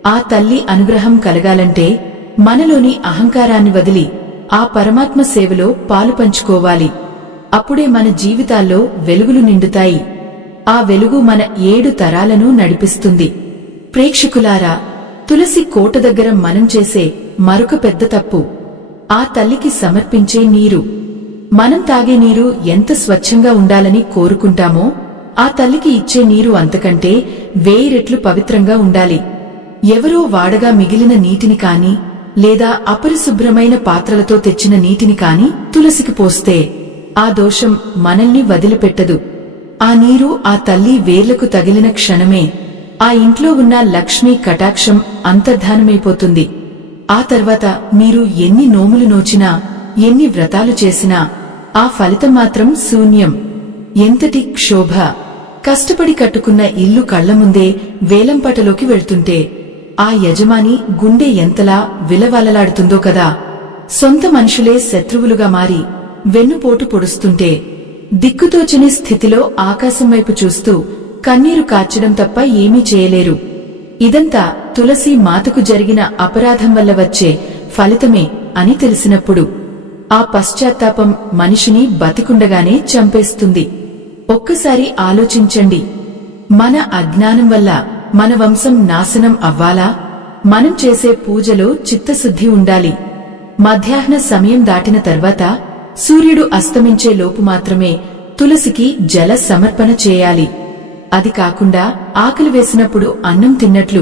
ఆ తల్లి అనుగ్రహం కలగాలంటే మనలోని అహంకారాన్ని వదిలి ఆ పరమాత్మ సేవలో పాలు పంచుకోవాలి. అప్పుడే మన జీవితాల్లో వెలుగులు నిండుతాయి. ఆ వెలుగు మన 7 తరాలను నడిపిస్తుంది. ప్రేక్షకులారా, తులసి కోట దగ్గర మనం చేసే మరొక పెద్ద తప్పు ఆ తల్లికి సమర్పించే నీరు. మనం తాగే నీరు ఎంత స్వచ్ఛంగా ఉండాలని కోరుకుంటామో ఆ తల్లికి ఇచ్చే నీరు అంతకంటే 1000 రెట్లు పవిత్రంగా ఉండాలి. ఎవరో వాడగా మిగిలిన నీటిని కాని లేదా అపరిశుభ్రమైన పాత్రలతో తెచ్చిన నీటిని కాని తులసికి పోస్తే ఆ దోషం మనల్ని వదిలిపెట్టదు. ఆ నీరు ఆ తల్లి వేర్లకు తగిలిన క్షణమే ఆ ఇంట్లో ఉన్న లక్ష్మీ కటాక్షం అంతర్ధానమైపోతుంది. ఆ తర్వాత మీరు ఎన్ని నోములు నోచినా, ఎన్ని వ్రతాలు చేసినా ఆ ఫలితం మాత్రం శూన్యం. ఎంతటి క్షోభ! కష్టపడి కట్టుకున్న ఇల్లు కళ్ల ముందే వేలంపాటలోకి వెళ్తుంటే ఆ యజమాని గుండె ఎంతలా విలవలలాడుతుందో కదా. సొంత మనుషులే శత్రువులుగా మారి వెన్నుపోటు పొడుస్తుంటే దిక్కుతోచని స్థితిలో ఆకాశం వైపు చూస్తూ కన్నీరు కార్చడం తప్ప ఏమీ చేయలేరు. ఇదంతా తులసి మాతకు జరిగిన అపరాధం వల్ల వచ్చే ఫలితమే అని తెలిసినప్పుడు ఆ పశ్చాత్తాపం మనిషిని బతికుండగానే చంపేస్తుంది. ఒక్కసారి ఆలోచించండి, మన అజ్ఞానం వల్ల మన వంశం నాశనం అవ్వాలా? మనం చేసే పూజలో చిత్తశుద్ధి ఉండాలి. మధ్యాహ్న సమయం దాటిన తర్వాత సూర్యుడు అస్తమించే లోపు మాత్రమే తులసికి జల సమర్పణ చేయాలి. అది కాకుండా ఆకలి వేసినప్పుడు అన్నం తిన్నట్లు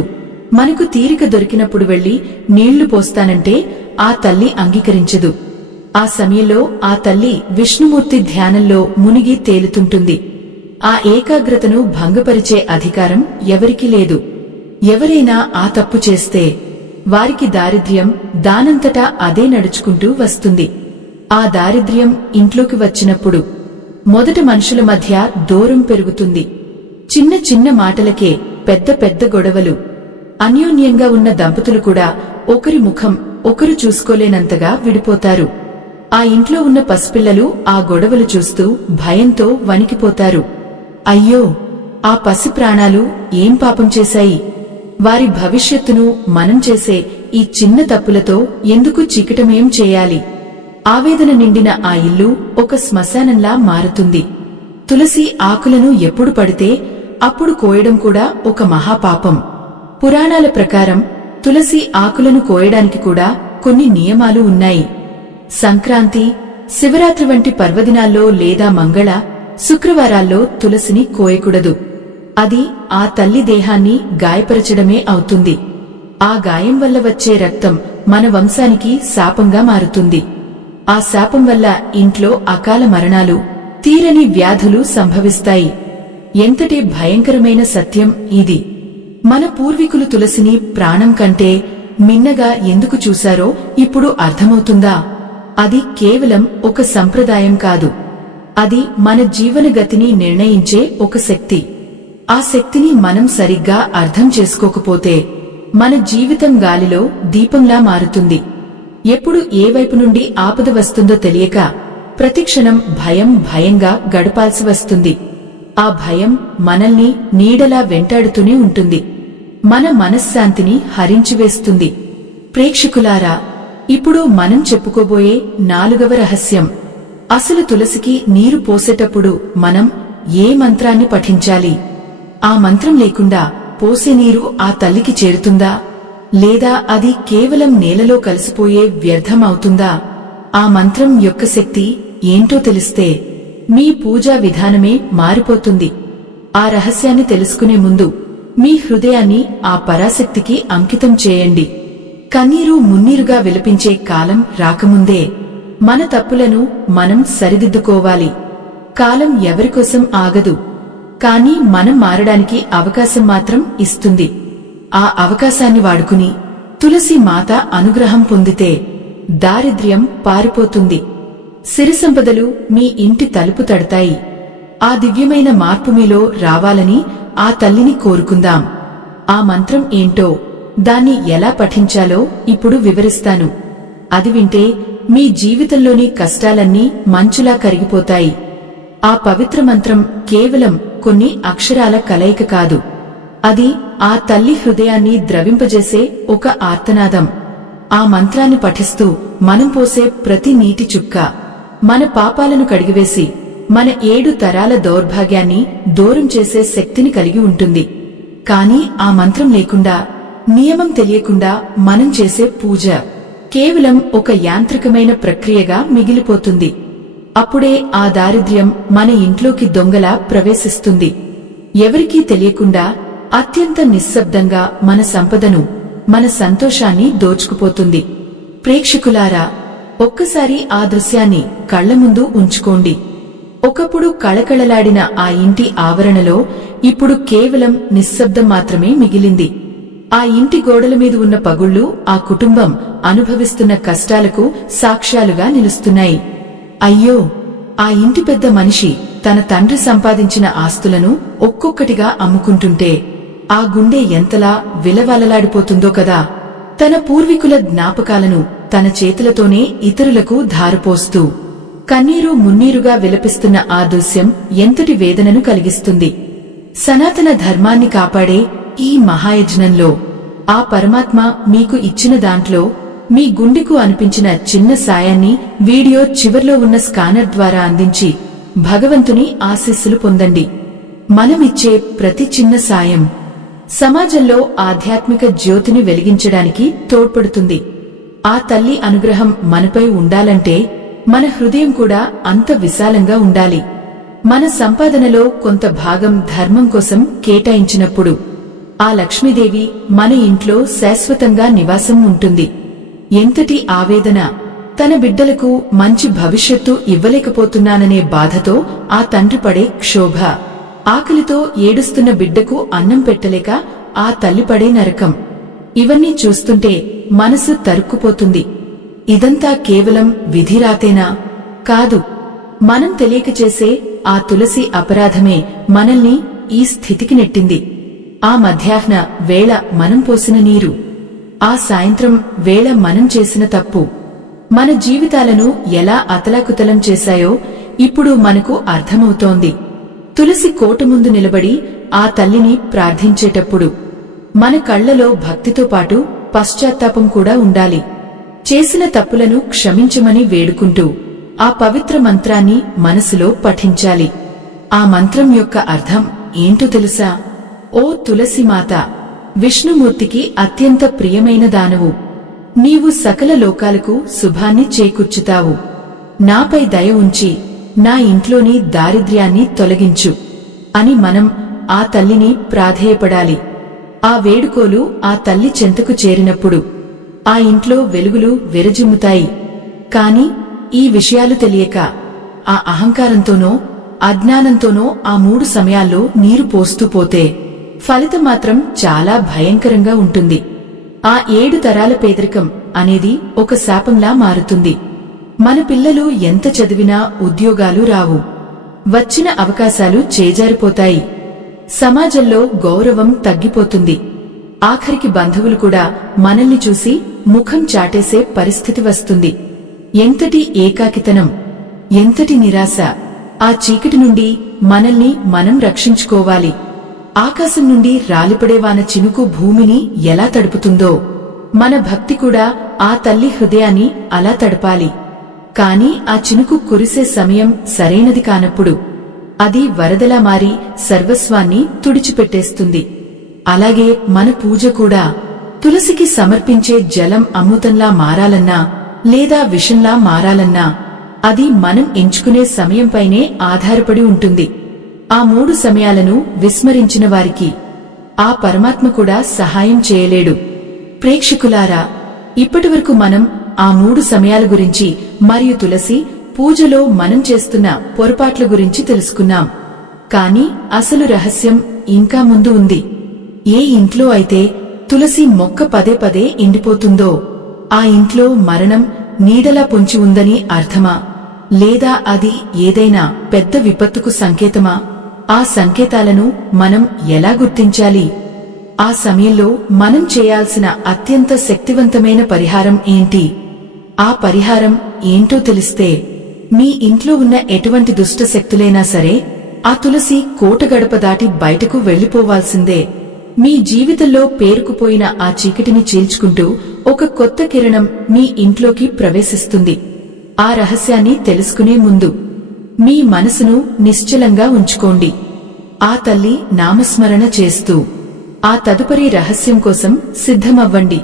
మనకు తీరిక దొరికినప్పుడు వెళ్లి నీళ్లు పోస్తానంటే ఆ తల్లి అంగీకరించదు. ఆ సమయంలో ఆ తల్లి విష్ణుమూర్తి ధ్యానంలో మునిగి తేలుతుంటుంది. ఆ ఏకాగ్రతను భంగపరిచే అధికారం ఎవరికీ లేదు. ఎవరైనా ఆ తప్పు చేస్తే వారికి దారిద్ర్యం దానంతటా అదే నడుచుకుంటూ వస్తుంది. ఆ దారిద్ర్యం ఇంట్లోకి వచ్చినప్పుడు మొదట మనుషుల మధ్య దూరం పెరుగుతుంది. చిన్న చిన్న మాటలకే పెద్ద పెద్ద గొడవలు. అన్యోన్యంగా ఉన్న దంపతులు కూడా ఒకరి ముఖం ఒకరు చూసుకోలేనంతగా విడిపోతారు. ఆ ఇంట్లో ఉన్న పసిపిల్లలు ఆ గొడవలు చూస్తూ భయంతో వణికిపోతారు. అయ్యో, ఆ పసి ప్రాణాలు ఏం పాపం చేశాయి? వారి భవిష్యత్తును మనం చేసే ఈ చిన్న తప్పులతో ఎందుకు చికటమేం చేయాలి? ఆవేదన నిండిన ఆ ఇల్లు ఒక శ్మశానంలా మారుతుంది. తులసి ఆకులను ఎప్పుడు పడితే అప్పుడు కోయడం కూడా ఒక మహాపాపం. పురాణాల ప్రకారం తులసి ఆకులను కోయడానికి కూడా కొన్ని నియమాలు ఉన్నాయి. సంక్రాంతి, శివరాత్రి వంటి పర్వదినాల్లో లేదా మంగళ, శుక్రవారాల్లో తులసిని కోయకూడదు. అది ఆ తల్లి దేహాన్ని గాయపరచడమే అవుతుంది. ఆ గాయం వల్ల వచ్చే రక్తం మన వంశానికి శాపంగా మారుతుంది. ఆ శాపం వల్ల ఇంట్లో అకాల మరణాలు, తీరని వ్యాధులు సంభవిస్తాయి. ఎంతటి భయంకరమైన సత్యం ఇది! మన పూర్వీకులు తులసిని ప్రాణం కంటే మిన్నగా ఎందుకు చూశారో ఇప్పుడు అర్థమవుతుందా? అది కేవలం ఒక సంప్రదాయం కాదు. అది మన జీవన గతిని నిర్ణయించే ఒక శక్తి. ఆ శక్తిని మనం సరిగ్గా అర్థం చేసుకోకపోతే మన జీవితం గాలిలో దీపంలా మారుతుంది. ఎప్పుడు ఏ వైపు నుండి ఆపద వస్తుందో తెలియక ప్రతిక్షణం భయంగా గడపాల్సి వస్తుంది. ఆ భయం మనల్ని నీడలా వెంటాడుతూనే ఉంటుంది. మన మనశ్శాంతిని హరించివేస్తుంది. ప్రేక్షకులారా, ఇప్పుడు మనం చెప్పుకోబోయే 4వ రహస్యం. అసలు తులసికి నీరు పోసేటప్పుడు మనం ఏ మంత్రాన్ని పఠించాలి? ఆ మంత్రం లేకుండా పోసే నీరు ఆ తల్లికి చేరుతుందా? లేదా అది కేవలం నేలలో కలిసిపోయే వ్యర్థం అవుతుందా? ఆ మంత్రం యొక్క శక్తి ఏంటో తెలిస్తే మీ పూజా విధానమే మారిపోతుంది. ఆ రహస్యాన్ని తెలుసుకునే ముందు మీ హృదయాన్ని ఆ పరాశక్తికి అంకితం చేయండి. కన్నీరు మున్నీరుగా విలపించే కాలం రాకముందే మన తప్పులను మనం సరిదిద్దుకోవాలి. కాలం ఎవరికోసం ఆగదు, కానీ మనం మారడానికి అవకాశం మాత్రం ఇస్తుంది. ఆ అవకాశాన్ని వాడుకుని తులసి మాత అనుగ్రహం పొందితే దారిద్ర్యం పారిపోతుంది, సిరి సంపదలు మీ ఇంటి తలుపు తడతాయి. ఆ దివ్యమైన మార్పు మీలో రావాలని ఆ తల్లిని కోరుకుందాం. ఆ మంత్రం ఏంటో, దాన్ని ఎలా పఠించాలో ఇప్పుడు వివరిస్తాను. అది వింటే మీ జీవితంలోని కష్టాలన్నీ మంచులా కరిగిపోతాయి. ఆ పవిత్ర మంత్రం కేవలం కొన్ని అక్షరాల కలయిక కాదు. అది ఆ తల్లి హృదయాన్ని ద్రవింపజేసే ఒక ఆర్తనాదం. ఆ మంత్రాన్ని పఠిస్తూ మనం పోసే ప్రతి నీటి చుక్క మన పాపాలను కడిగివేసి మన 7 తరాల దౌర్భాగ్యాన్ని దూరం చేసే శక్తిని కలిగి ఉంటుంది. కాని ఆ మంత్రం లేకుండా, నియమం తెలియకుండా మనం చేసే పూజ కేవలం ఒక యాంత్రికమైన ప్రక్రియగా మిగిలిపోతుంది. అప్పుడే ఆ దారిద్ర్యం మన ఇంట్లోకి దొంగలా ప్రవేశిస్తుంది. ఎవరికీ తెలియకుండా అత్యంత నిశ్శబ్దంగా మన సంపదను, మన సంతోషాన్ని దోచుకుపోతుంది. ప్రేక్షకులారా, ఒక్కసారి ఆ దృశ్యాన్ని కళ్ల ముందు ఉంచుకోండి. ఒకప్పుడు కళకళలాడిన ఆ ఇంటి ఆవరణలో ఇప్పుడు కేవలం నిశ్శబ్దం మాత్రమే మిగిలింది. ఆ ఇంటి గోడల మీద ఉన్న పగుళ్లు ఆ కుటుంబం అనుభవిస్తున్న కష్టాలకు సాక్ష్యాలుగా నిలుస్తున్నాయి. అయ్యో, ఆ ఇంటి పెద్ద మనిషి తన తండ్రి సంపాదించిన ఆస్తులను ఒక్కొక్కటిగా అమ్ముకుంటుంటే ఆ గుండె ఎంతలా విలవలలాడిపోతుందో కదా. తన పూర్వీకుల జ్ఞాపకాలను తన చేతులతోనే ఇతరులకు ధారపోస్తూ కన్నీరు మున్నీరుగా విలపిస్తున్న ఆ దృశ్యం ఎంతటి వేదనను కలిగిస్తుంది. సనాతన ధర్మాన్ని కాపాడే ఈ మహాయజ్ఞంలో ఆ పరమాత్మ మీకు ఇచ్చిన దాంట్లో మీ గుండెకు అనిపించిన చిన్న సాయాన్ని వీడియో చివర్లో ఉన్న స్కానర్ ద్వారా అందించి భగవంతుని ఆశీస్సులు పొందండి. మనమిచ్చే ప్రతి చిన్న సాయం సమాజంలో ఆధ్యాత్మిక జ్యోతిని వెలిగించడానికి తోడ్పడుతుంది. ఆ తల్లి అనుగ్రహం మనపై ఉండాలంటే మన హృదయం కూడా అంత విశాలంగా ఉండాలి. మన సంపాదనలో కొంత భాగం ధర్మం కోసం కేటాయించినప్పుడు ఆ లక్ష్మీదేవి మన ఇంట్లో శాశ్వతంగా నివాసం ఉంటుంది. ఎంతటి ఆవేదన! తన బిడ్డలకు మంచి భవిష్యత్తు ఇవ్వలేకపోతున్నాననే బాధతో ఆ తండ్రి పడే క్షోభ, ఆకలితో ఏడుస్తున్న బిడ్డకు అన్నం పెట్టలేక ఆ తల్లి పడే నరకం, ఇవన్నీ చూస్తుంటే మనసు తరుక్కుపోతుంది. ఇదంతా కేవలం విధిరాతేనా? కాదు, మనం తెలియక చేసే ఆ తులసి అపరాధమే మనల్ని ఈ స్థితికి నెట్టింది. ఆ మధ్యాహ్న వేళ మనం పోసిన నీరు, ఆ సాయంత్రం వేళ మనం చేసిన తప్పు మన జీవితాలను ఎలా అతలాకుతలం చేశాయో ఇప్పుడు మనకు అర్థమవుతోంది. తులసి కోట ముందు నిలబడి ఆ తల్లిని ప్రార్థించేటప్పుడు మన కళ్లలో భక్తితో పాటు పశ్చాత్తాపం కూడా ఉండాలి. చేసిన తప్పులను క్షమించమని వేడుకుంటూ ఆ పవిత్ర మంత్రాన్ని మనసులో పఠించాలి. ఆ మంత్రం యొక్క అర్థం ఏంటో తెలుసా? ఓ తులసిమాత, విష్ణుమూర్తికి అత్యంత ప్రియమైన దానవు, నీవు సకల లోకాలకు శుభాన్ని చేకూర్చుతావు. నాపై దయ ఉంచి నా ఇంట్లోని దారిద్ర్యాన్ని తొలగించు అని మనం ఆ తల్లిని ప్రాధేయపడాలి. ఆ వేడుకోలు ఆ తల్లి చెంతకు చేరినప్పుడు ఆ ఇంట్లో వెలుగులు విరజిమ్ముతాయి. కాని ఈ విషయాలు తెలియక ఆ అహంకారంతోనో అజ్ఞానంతోనో ఆ 3 సమయాల్లో నీరు పోస్తూ పోతే ఫలితం మాత్రం చాలా భయంకరంగా ఉంటుంది. ఆ 7 తరాల పేదరికం అనేది ఒక శాపంలా మారుతుంది. మన పిల్లలు ఎంత చదివినా ఉద్యోగాలు రావు, వచ్చిన అవకాశాలు చేజారిపోతాయి, సమాజంలో గౌరవం తగ్గిపోతుంది. ఆఖరికి బంధువులు కూడా మనల్ని చూసి ముఖం చాటేసే పరిస్థితి వస్తుంది. ఎంతటి ఏకాకితనం, ఎంతటి నిరాశ! ఆ చీకటి నుండి మనల్ని మనం రక్షించుకోవాలి. ఆకాశం నుండి రాలిపడేవాన చినుకు భూమిని ఎలా తడుపుతుందో మన భక్తి కూడా ఆ తల్లి హృదయాన్ని అలా తడపాలి. కాని ఆ చినుకు కురిసే సమయం సరైనది కానప్పుడు అది వరదలా మారి సర్వస్వాన్ని తుడిచిపెట్టేస్తుంది. అలాగే మన పూజ కూడా తులసికి సమర్పించే జలం అమృతంలా మారాలన్నా లేదా విషంలా మారాలన్నా అది మనం ఎంచుకునే సమయంపైనే ఆధారపడి ఉంటుంది. ఆ 3 సమయాలను విస్మరించిన వారికి ఆ పరమాత్మ కూడా సహాయం చేయలేడు. ప్రేక్షకులారా, ఇప్పటివరకు మనం ఆ 3 సమయాల గురించి మరియు తులసి పూజలో మనం చేస్తున్న పొరపాట్ల గురించి తెలుసుకున్నాం. కాని అసలు రహస్యం ఇంకా ముందు ఉంది. ఏ ఇంట్లో అయితే తులసి మొక్క పదే పదే ఎండిపోతుందో ఆ ఇంట్లో మరణం నీడలా పొంచి ఉందని అర్థమా? లేదా అది ఏదైనా పెద్ద విపత్తుకు సంకేతమా? ఆ సంకేతాలను మనం ఎలా గుర్తించాలి? ఆ సమయంలో మనం చేయాల్సిన అత్యంత శక్తివంతమైన పరిహారం ఏంటి? ఆ పరిహారం ఏంటో తెలిస్తే మీ ఇంట్లో ఉన్న ఎటువంటి దుష్ట శక్తులైనా సరే ఆ తులసి కోట గడప దాటి బయటకు వెళ్లిపోవాల్సిందే. మీ జీవితంలో పేరుకుపోయిన ఆ చీకటిని చీల్చుకుంటూ ఒక కొత్త కిరణం మీ ఇంట్లోకి ప్రవేశిస్తుంది. ఆ రహస్యాన్ని తెలుసుకునే ముందు మీ మనసును నిశ్చలంగా ఉంచుకోండి. ఆ తల్లి నామస్మరణ చేస్తూ ఆ తదుపరి రహస్యం కోసం సిద్ధమవ్వండి.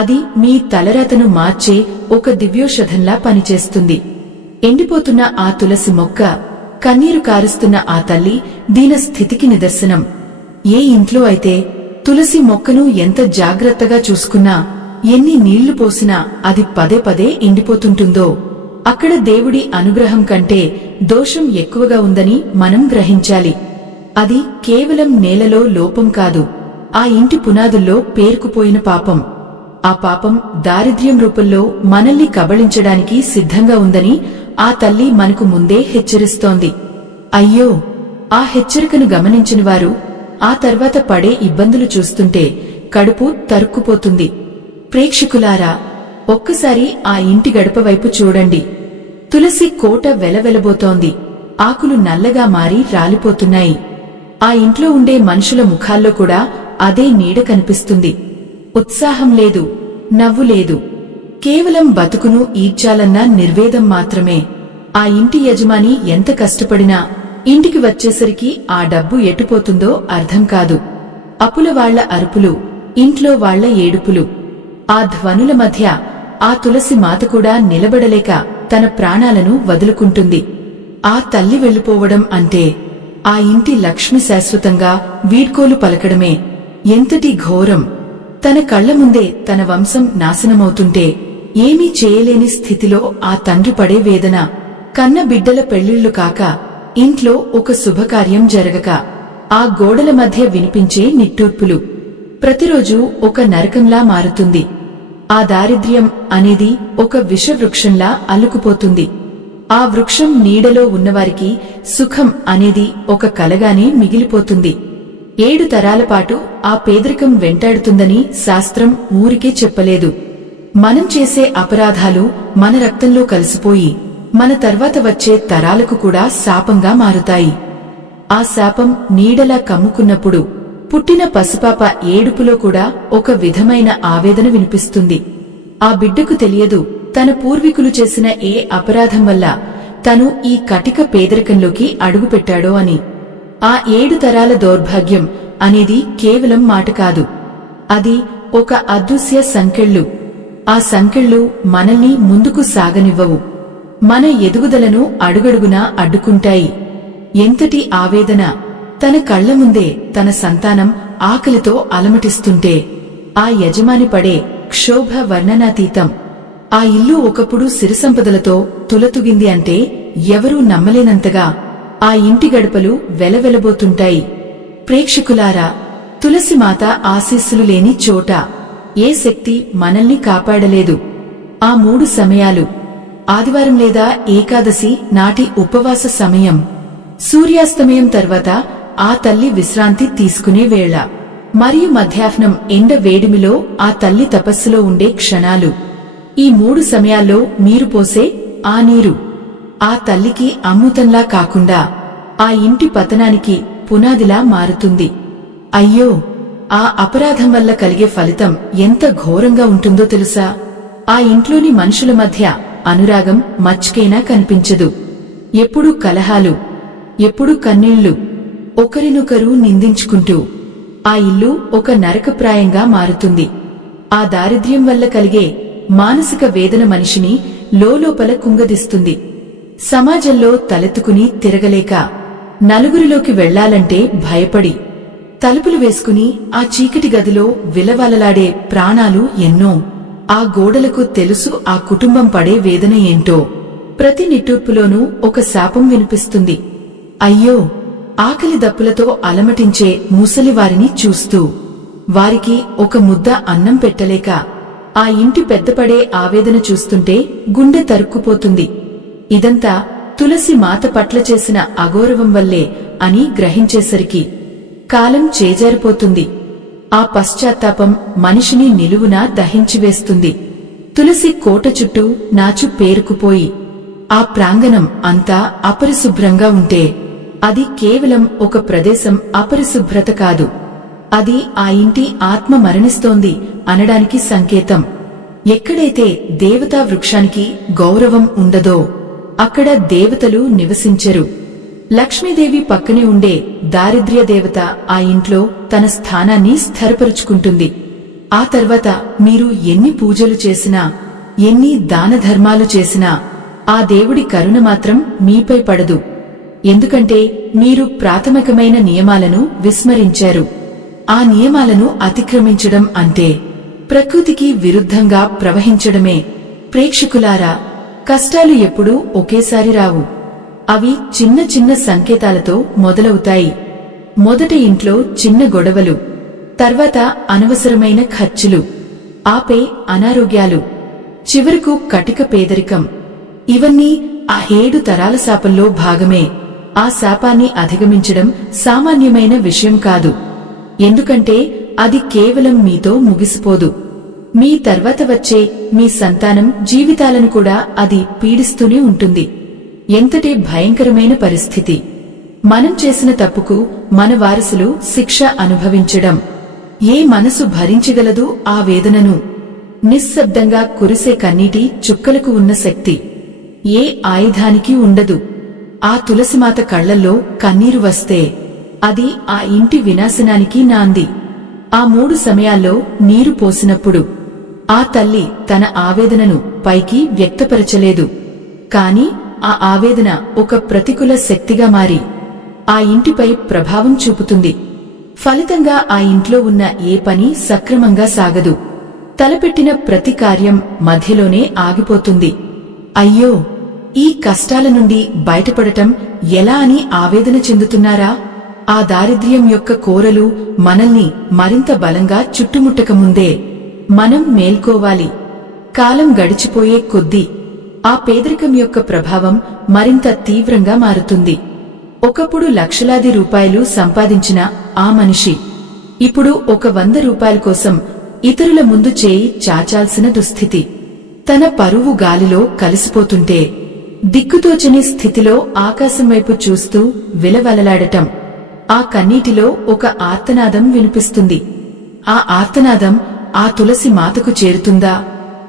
అది మీ తలరాతను మార్చే ఒక దివ్యోషధంలా పనిచేస్తుంది. ఎండిపోతున్న ఆ తులసి మొక్క, కన్నీరు కారుస్తున్న ఆ తల్లి దీన స్థితికి నిదర్శనం. ఏ ఇంట్లో అయితే తులసి మొక్కను ఎంత జాగ్రత్తగా చూసుకున్నా, ఎన్ని నీళ్లు పోసినా అది పదే పదే ఎండిపోతుంటుందో అక్కడ దేవుడి అనుగ్రహం కంటే దోషం ఎక్కువగా ఉందని మనం గ్రహించాలి. అది కేవలం నేలలో లోపం కాదు, ఆ ఇంటి పునాదుల్లో పేరుకుపోయిన పాపం. ఆ పాపం దారిద్ర్యం రూపంలో మనల్ని కబళించడానికి సిద్ధంగా ఉందని ఆ తల్లి మనకు ముందే హెచ్చరిస్తోంది. అయ్యో, ఆ హెచ్చరికను గమనించిన వారు ఆ తర్వాత పడే ఇబ్బందులు చూస్తుంటే కడుపు తరుక్కుపోతుంది. ప్రేక్షకులారా, ఒక్కసారి ఆ ఇంటి గడప వైపు చూడండి. తులసి కోట వెలవెలబోతోంది. ఆకులు నల్లగా మారి రాలిపోతున్నాయి. ఆ ఇంట్లో ఉండే మనుషుల ముఖాల్లో కూడా అదే నీడ కనిపిస్తుంది. ఉత్సాహం లేదు, నవ్వు లేదు, కేవలం బతుకును ఈడ్చాలన్న నిర్వేదం మాత్రమే. ఆ ఇంటి యజమాని ఎంత కష్టపడినా ఇంటికి వచ్చేసరికి ఆ డబ్బు ఎటుపోతుందో అర్థం కాదు. అప్పుల వాళ్ల అరుపులు, ఇంట్లో వాళ్ల ఏడుపులు, ఆ ధ్వనుల మధ్య ఆ తులసి మాత కూడా నిలబడలేక తన ప్రాణాలను వదులుకుంటుంది. ఆ తల్లి వెళ్లిపోవడం అంటే ఆ ఇంటి లక్ష్మి శాశ్వతంగా వీడ్కోలు పలకడమే. ఎంతటి ఘోరం! తన కళ్ల ముందే తన వంశం నాశనమవుతుంటే ఏమీ చేయలేని స్థితిలో ఆ తండ్రి పడే వేదన, కన్న బిడ్డల పెళ్లిళ్లు కాక, ఇంట్లో ఒక శుభకార్యం జరగక, ఆ గోడల మధ్య వినిపించే నిట్టూర్పులు ప్రతిరోజు ఒక నరకంలా మారుతుంది. ఆ దారిద్ర్యం అనేది ఒక విషవృక్షంలా అల్లుకుపోతుంది. ఆ వృక్షం నీడలో ఉన్నవారికి సుఖం అనేది ఒక కలగానే మిగిలిపోతుంది. 7 తరాల పాటు ఆ పేదరికం వెంటాడుతుందని శాస్త్రం ఊరికే చెప్పలేదు. మనం చేసే అపరాధాలు మన రక్తంలో కలిసిపోయి మన తర్వాత వచ్చే తరాలకు కూడా శాపంగా మారుతాయి. ఆ శాపం నీడలా కమ్ముకున్నప్పుడు పుట్టిన పసిపాప ఏడుపులో కూడా ఒక విధమైన ఆవేదన వినిపిస్తుంది. ఆ బిడ్డకు తెలియదు తన పూర్వీకులు చేసిన ఏ అపరాధం వల్ల తను ఈ కటిక పేదరికంలోకి అడుగుపెట్టాడో అని. ఆ 7 తరాల దౌర్భాగ్యం అనేది కేవలం మాట కాదు, అది ఒక అదృశ్య సంకెళ్ళు. ఆ సంకెళ్ళు మనల్ని ముందుకు సాగనివ్వవు, మన ఎదుగుదలను అడుగడుగునా అడ్డుకుంటాయి. ఎంతటి ఆవేదన! తన కళ్ల ముందే తన సంతానం ఆకలితో అలమటిస్తుంటే ఆ యజమాని పడే క్షోభ వర్ణనాతీతం. ఆ ఇల్లు ఒకప్పుడు సిరిసంపదలతో తులతుగింది అంటే ఎవరూ నమ్మలేనంతగా ఆ ఇంటి గడపలు వెలవెలబోతుంటాయి. ప్రేక్షకులారా, తులసిమాత ఆశీస్సులు లేని చోట ఏ శక్తి మనల్ని కాపాడలేదు. ఆ 3 సమయాలు: ఆదివారం లేదా ఏకాదశి నాటి ఉపవాస సమయం, సూర్యాస్తమయం తర్వాత ఆ తల్లి విశ్రాంతి తీసుకునే వేళ, మరియు మధ్యాహ్నం ఎండ వేడిమిలో ఆ తల్లి తపస్సులో ఉండే క్షణాలు. ఈ 3 సమయాల్లో మీరు పోసే ఆ నీరు ఆ తల్లికి అమృతంలా కాకుండా ఆ ఇంటి పతనానికి పునాదిలా మారుతుంది. అయ్యో, ఆ అపరాధం వల్ల కలిగే ఫలితం ఎంత ఘోరంగా ఉంటుందో తెలుసా? ఆ ఇంట్లోని మనుషుల మధ్య అనురాగం మచ్చుకైనా కనిపించదు. ఎప్పుడూ కలహాలు, ఎప్పుడూ కన్నీళ్లు, ఒకరినొకరు నిందించుకుంటూ ఆ ఇల్లు ఒక నరకప్రాయంగా మారుతుంది. ఆ దారిద్ర్యం వల్ల కలిగే మానసిక వేదన మనిషిని లోలోపల కుంగదీస్తుంది. సమాజంలో తలెత్తుకుని తిరగలేక, నలుగురిలోకి వెళ్లాలంటే భయపడి, తలుపులు వేసుకుని ఆ చీకటి గదిలో విలవలలాడే ప్రాణాలు ఎన్నో. ఆ గోడలకు తెలుసు ఆ కుటుంబం పడే వేదన ఏంటో. ప్రతి నిట్టూర్పులోనూ ఒక శాపం వినిపిస్తుంది. అయ్యో, ఆకలి దప్పులతో అలమటించే ముసలివారిని చూస్తూ వారికి ఒక ముద్ద అన్నం పెట్టలేక ఆ ఇంటి పెద్దపడే ఆవేదన చూస్తుంటే గుండె తరుక్కుపోతుంది. ఇదంతా తులసి మాత పట్ల చేసిన అగౌరవం వల్లే అని గ్రహించేసరికి కాలం చేజారిపోతుంది. ఆ పశ్చాత్తాపం మనిషిని నిలువునా దహించివేస్తుంది. తులసి కోట చుట్టూ నాచు పేరుకుపోయి ఆ ప్రాంగణం అంతా అపరిశుభ్రంగా ఉంటే అది కేవలం ఒక ప్రదేశం అపరిశుభ్రత కాదు, అది ఆ ఇంటి ఆత్మ మరణిస్తోంది అనడానికి సంకేతం. ఎక్కడైతే దేవతా వృక్షానికి గౌరవం ఉండదో అక్కడ దేవతలు నివసించరు. లక్ష్మీదేవి పక్కనే ఉండే దారిద్ర్య దేవత ఆ ఇంట్లో తన స్థానాన్ని స్థిరపరుచుకుంటుంది. ఆ తర్వాత మీరు ఎన్ని పూజలు చేసినా, ఎన్ని దానధర్మాలు చేసినా ఆ దేవుడి కరుణ మాత్రం మీపై పడదు. ఎందుకంటే మీరు ప్రాథమికమైన నియమాలను విస్మరించారు. ఆ నియమాలను అతిక్రమించడం అంటే ప్రకృతికి విరుద్ధంగా ప్రవహించడమే. ప్రేక్షకులారా, కష్టాలు ఎప్పుడూ ఒకేసారి రావు. అవి చిన్న చిన్న సంకేతాలతో మొదలవుతాయి. మొదట ఇంట్లో చిన్న గొడవలు, తర్వాత అనవసరమైన ఖర్చులు, ఆపై అనారోగ్యాలు, చివరకు కటిక పేదరికం. ఇవన్నీ ఆ 7 తరాల శాపంలో భాగమే. ఆ శాపాన్ని అధిగమించడం సామాన్యమైన విషయం కాదు. ఎందుకంటే అది కేవలం మీతో ముగిసిపోదు. మీ తర్వాత వచ్చే మీ సంతానం జీవితాలను కూడా అది పీడిస్తూనే ఉంటుంది. ఎంతటి భయంకరమైన పరిస్థితి! మనం చేసిన తప్పుకు మన వారసులు శిక్ష అనుభవించడం. ఏ మనసు భరించగలదు ఆ వేదనను? నిశ్శబ్దంగా కురిసే కన్నీటి చుక్కలకు ఉన్న శక్తి ఏ ఆయుధానికి ఉండదు. ఆ తులసిమాత కళ్లల్లో కన్నీరు వస్తే అది ఆ ఇంటి వినాశనానికి నాంది. ఆ 3 సమయాల్లో నీరు పోసినప్పుడు ఆ తల్లి తన ఆవేదనను పైకి వ్యక్తపరచలేదు. కాని ఆ ఆవేదన ఒక ప్రతికూల శక్తిగా మారి ఆ ఇంటిపై ప్రభావం చూపుతుంది. ఫలితంగా ఆ ఇంట్లో ఉన్న ఏ పని సక్రమంగా సాగదు. తలపెట్టిన ప్రతి కార్యం మధ్యలోనే ఆగిపోతుంది. అయ్యో, ఈ కష్టాల నుండి బయటపడటం ఎలా అని ఆవేదన చెందుతున్నారా? ఆ దారిద్ర్యం యొక్క కోరలు మనల్ని మరింత బలంగా చుట్టుముట్టకముందే మనం మేల్కోవాలి. కాలం గడిచిపోయే కొద్దీ ఆ పేదరికం యొక్క ప్రభావం మరింత తీవ్రంగా మారుతుంది. ఒకప్పుడు లక్షలాది రూపాయలు సంపాదించిన ఆ మనిషి ఇప్పుడు ఒక 100 రూపాయల కోసం ఇతరుల ముందు చేయి చాచాల్సిన దుస్థితి. తన పరువు గాలిలో కలిసిపోతుంటే దిక్కుతోచని స్థితిలో ఆకాశం వైపు చూస్తూ విలవలలాడటం. ఆ కన్నీటిలో ఒక ఆర్తనాదం వినిపిస్తుంది. ఆ ఆర్తనాదం ఆ తులసి మాతకు చేరుతుందా,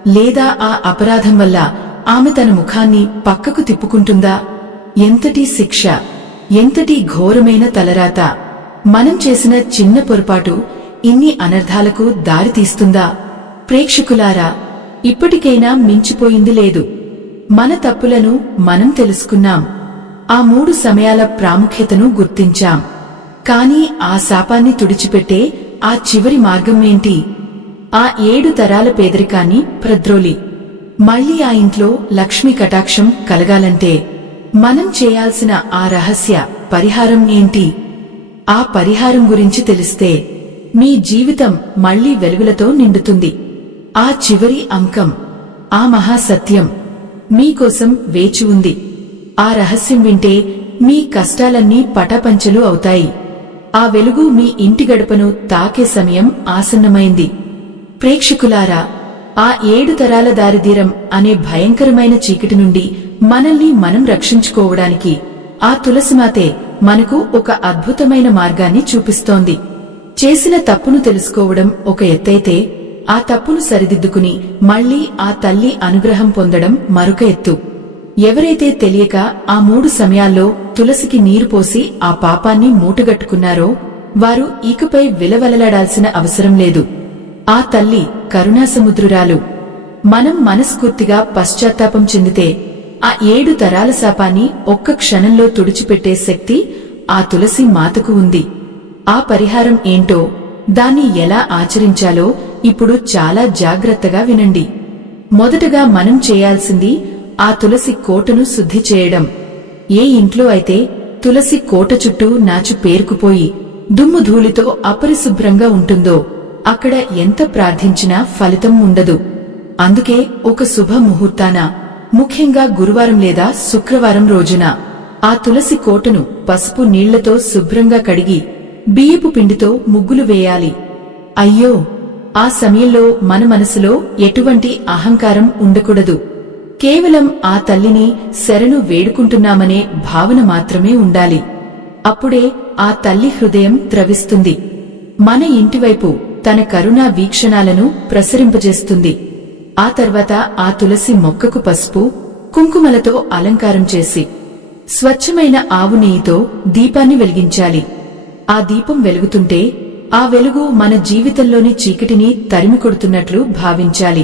లేదా ఆ అపరాధం వల్ల ఆమె తన ముఖాన్ని పక్కకు తిప్పుకుంటుందా? ఎంతటి శిక్ష! ఎంతటి ఘోరమైన తలరాత! మనం చేసిన చిన్న పొరపాటు ఇన్ని అనర్థాలకు దారితీస్తుందా? ప్రేక్షకులారా, ఇప్పటికైనా మించిపోయింది లేదు. మన తప్పులను మనం తెలుసుకున్నాం. ఆ 3 సమయాల ప్రాముఖ్యతను గుర్తించాం. కాని ఆ శాపాన్ని తుడిచిపెట్టే ఆ చివరి మార్గం ఏంటి? ఆ 7 తరాల పేదరికాన్ని ప్రద్రోలి మళ్లీ ఆ ఇంట్లో లక్ష్మీ కటాక్షం కలగాలంటే మనం చేయాల్సిన ఆ రహస్య పరిహారం ఏంటి? ఆ పరిహారం గురించి తెలిస్తే మీ జీవితం మళ్లీ వెలుగులతో నిండుతుంది. ఆ చివరి అంకం, ఆ మహాసత్యం మీకోసం వేచి ఉంది. ఆ రహస్యం వింటే మీ కష్టాలన్నీ పటాపంచలు అవుతాయి. ఆ వెలుగు మీ ఇంటి గడపను తాకే సమయం ఆసన్నమైంది. ప్రేక్షకులారా, ఆ 7 తరాల దారిద్ర్యం అనే భయంకరమైన చీకటి నుండి మనల్ని మనం రక్షించుకోవడానికి ఆ తులసిమాతే మనకు ఒక అద్భుతమైన మార్గాన్ని చూపిస్తోంది. చేసిన తప్పును తెలుసుకోవడం ఒక ఎత్తైతే, ఆ తప్పును సరిదిద్దుకుని మళ్లీ ఆ తల్లి అనుగ్రహం పొందడం మరొక ఎత్తు. ఎవరైతే తెలియక ఆ 3 సమయాల్లో తులసికి నీరు పోసి ఆ పాపాన్ని మూటగట్టుకున్నారో వారు ఇకపై విలవలలాడాల్సిన అవసరం లేదు. ఆ తల్లి కరుణాసముద్రురాలు. మనం మనస్ఫూర్తిగా పశ్చాత్తాపం చెందితే ఆ 7 తరాల శాపాన్ని ఒక్క క్షణంలో తుడిచిపెట్టే శక్తి ఆ తులసి మాతకు ఉంది. ఆ పరిహారం ఏంటో, దాన్ని ఎలా ఆచరించాలో ఇప్పుడు చాలా జాగ్రత్తగా వినండి. మొదటగా మనం చేయాల్సింది ఆ తులసి కోటను శుద్ధి చేయడం. ఏ ఇంట్లో అయితే తులసి కోట చుట్టూ నాచు పేరుకుపోయి దుమ్ము ధూళితో అపరిశుభ్రంగా ఉంటుందో అక్కడ ఎంత ప్రార్థించినా ఫలితం ఉండదు. అందుకే ఒక శుభ ముహూర్తాన, ముఖ్యంగా గురువారం లేదా శుక్రవారం రోజున ఆ తులసి కోటను పసుపు నీళ్లతో శుభ్రంగా కడిగి బియ్యపు పిండితో ముగ్గులు వేయాలి. అయ్యో, ఆ సమయంలో మన మనసులో ఎటువంటి అహంకారం ఉండకూడదు. కేవలం ఆ తల్లిని శరణు వేడుకుంటున్నామనే భావన మాత్రమే ఉండాలి. అప్పుడే ఆ తల్లి హృదయం ద్రవిస్తుంది. మన ఇంటివైపు తన కరుణా వీక్షణాలను ప్రసరింపజేస్తుంది. ఆ తర్వాత ఆ తులసి మొక్కకు పసుపు, కుంకుమలతో అలంకారం చేసి స్వచ్ఛమైన ఆవు నెయ్యితో దీపాన్ని వెలిగించాలి. ఆ దీపం వెలుగుతుంటే ఆ వెలుగు మన జీవితంలోని చీకటిని తరిమికొడుతున్నట్లు భావించాలి.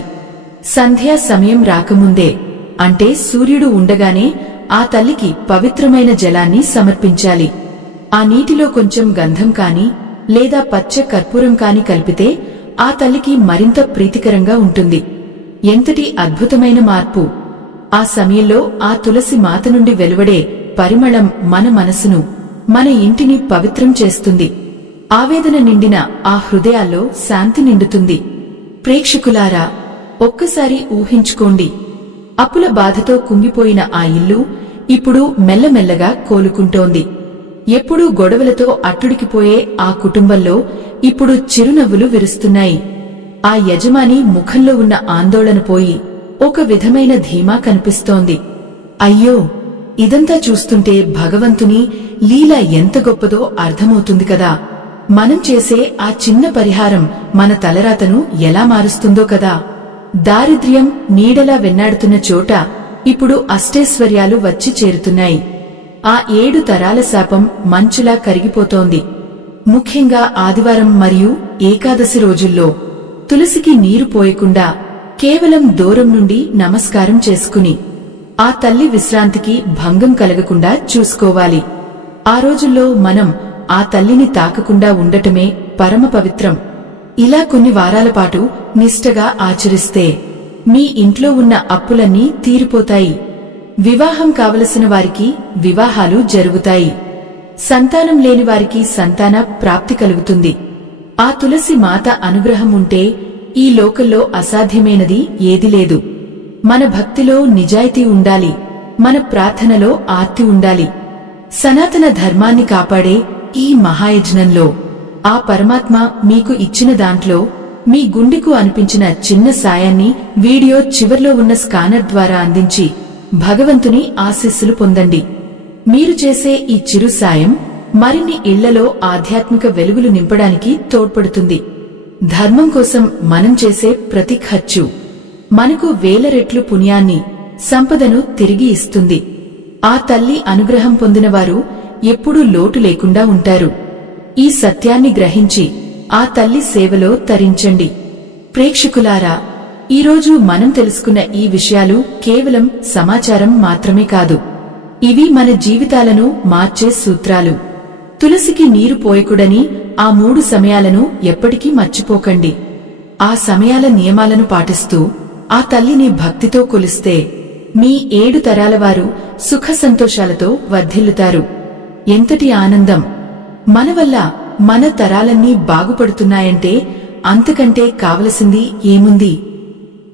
సంధ్యా సమయం రాకముందే, అంటే సూర్యుడు ఉండగానే ఆ తల్లికి పవిత్రమైన జలాన్ని సమర్పించాలి. ఆ నీటిలో కొంచెం గంధం కాని లేదా పచ్చ కర్పూరం కాని కలిపితే ఆ తల్లికి మరింత ప్రీతికరంగా ఉంటుంది. ఎంతటి అద్భుతమైన మార్పు! ఆ సమయంలో ఆ తులసి మాత నుండి వెలువడే పరిమళం మన మనసును, మన ఇంటిని పవిత్రం చేస్తుంది. ఆవేదన నిండిన ఆ హృదయాల్లో శాంతి నిండుతుంది. ప్రేక్షకులారా, ఒక్కసారి ఊహించుకోండి. అప్పుల బాధతో కుంగిపోయిన ఆ ఇల్లు ఇప్పుడు మెల్లమెల్లగా కోలుకుంటోంది. ఎప్పుడూ గొడవలతో అట్టుడికిపోయే ఆ కుటుంబంలో ఇప్పుడు చిరునవ్వులు విరుస్తున్నాయి. ఆ యజమాని ముఖంలో ఉన్న ఆందోళన పోయి ఒక విధమైన ధీమా కనిపిస్తోంది. అయ్యో, ఇదంతా చూస్తుంటే భగవంతుని లీల ఎంత గొప్పదో అర్థమవుతుంది కదా. మనం చేసే ఆ చిన్న పరిహారం మన తలరాతను ఎలా మారుస్తుందో కదా. దారిద్ర్యం నీడలా వెన్నాడుతున్న చోట ఇప్పుడు అష్టైశ్వర్యాలు వచ్చి చేరుతున్నాయి. ఆ 7 తరాల శాపం మంచులా కరిగిపోతోంది. ముఖ్యంగా ఆదివారం మరియు ఏకాదశి రోజుల్లో తులసికి నీరు పోయకుండా కేవలం దూరం నుండి నమస్కారం చేసుకుని ఆ తల్లి విశ్రాంతికి భంగం కలగకుండా చూసుకోవాలి. ఆ రోజుల్లో మనం ఆ తల్లిని తాకకుండా ఉండటమే పరమ పవిత్రం. ఇలా కొన్ని వారాల పాటు నిష్టగా ఆచరిస్తే మీ ఇంట్లో ఉన్న అప్పులన్నీ తీరిపోతాయి. వివాహం కావలసిన వారికి వివాహాలు జరుగుతాయి. సంతానం లేని వారికి సంతాన ప్రాప్తి కలుగుతుంది. ఆ తులసి మాత అనుగ్రహం ఉంటే ఈ లోకంలో అసాధ్యమైనది ఏదీ లేదు. మన భక్తిలో నిజాయితీ ఉండాలి. మన ప్రార్థనలో ఆర్తి ఉండాలి. సనాతన ధర్మాన్ని కాపాడే ఈ మహాయజ్ఞంలో ఆ పరమాత్మ మీకు ఇచ్చిన దాంట్లో మీ గుండెకు అనిపించిన చిన్న సాయాన్ని వీడియో చివర్లో ఉన్న స్కానర్ ద్వారా అందించి భగవంతుని ఆశీస్సులు పొందండి. మీరు చేసే ఈ చిరు సాయం మరిన్ని ఇళ్లలో ఆధ్యాత్మిక వెలుగులు నింపడానికి తోడ్పడుతుంది. ధర్మం కోసం మనం చేసే ప్రతి ఖర్చు మనకు వేల రెట్లు పుణ్యాన్ని, సంపదను తిరిగి ఇస్తుంది. ఆ తల్లి అనుగ్రహం పొందినవారు ఎప్పుడూ లోటు లేకుండా ఉంటారు. ఈ సత్యాన్ని గ్రహించి ఆ తల్లి సేవలో తరించండి. ప్రేక్షకులారా, ఈరోజు మనం తెలుసుకున్న ఈ విషయాలు కేవలం సమాచారం మాత్రమే కాదు. ఇవి మన జీవితాలను మార్చే సూత్రాలు. తులసికి నీరు పోయకూడని ఆ 3 సమయాలను ఎప్పటికీ మర్చిపోకండి. ఆ సమయాల నియమాలను పాటిస్తూ ఆ తల్లిని భక్తితో కొలిస్తే మీ 7 తరాల వారు సుఖ సంతోషాలతో వర్ధిల్లుతారు. ఎంతటి ఆనందం! మన వల్ల మన తరాలన్నీ బాగుపడుతున్నాయంటే అంతకంటే కావలసింది ఏముంది?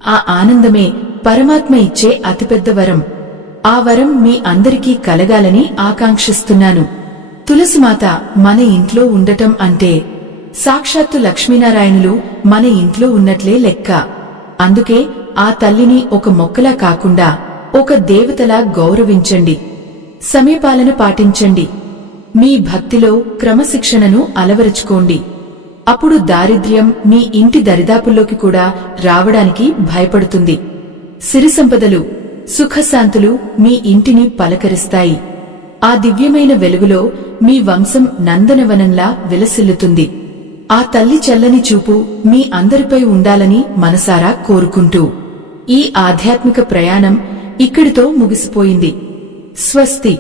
ఆ ఆనందమే పరమాత్మ ఇచ్చే అతిపెద్ద వరం. ఆ వరం మీ అందరికీ కలగాలని ఆకాంక్షిస్తున్నాను. తులసిమాత మన ఇంట్లో ఉండటం అంటే సాక్షాత్తు లక్ష్మీనారాయణులు మన ఇంట్లో ఉన్నట్లే లెక్క. అందుకే ఆ తల్లిని ఒక మొక్కలా కాకుండా ఒక దేవతలా గౌరవించండి. సమయపాలన పాటించండి. మీ భక్తిలో క్రమశిక్షణను అలవరుచుకోండి. అప్పుడు దారిద్ర్యం మీ ఇంటి దరిదాపుల్లోకి కూడా రావడానికి భయపడుతుంది. సిరి సంపదలు, సుఖశాంతులు మీ ఇంటిని పలకరిస్తాయి. ఆ దివ్యమైన వెలుగులో మీ వంశం నందనవనంలా విలసిల్లుతుంది. ఆ తల్లి చల్లని చూపు మీ అందరిపై ఉండాలని మనసారా కోరుకుంటూ ఈ ఆధ్యాత్మిక ప్రయాణం ఇక్కడితో ముగిసిపోయింది. స్వస్తి.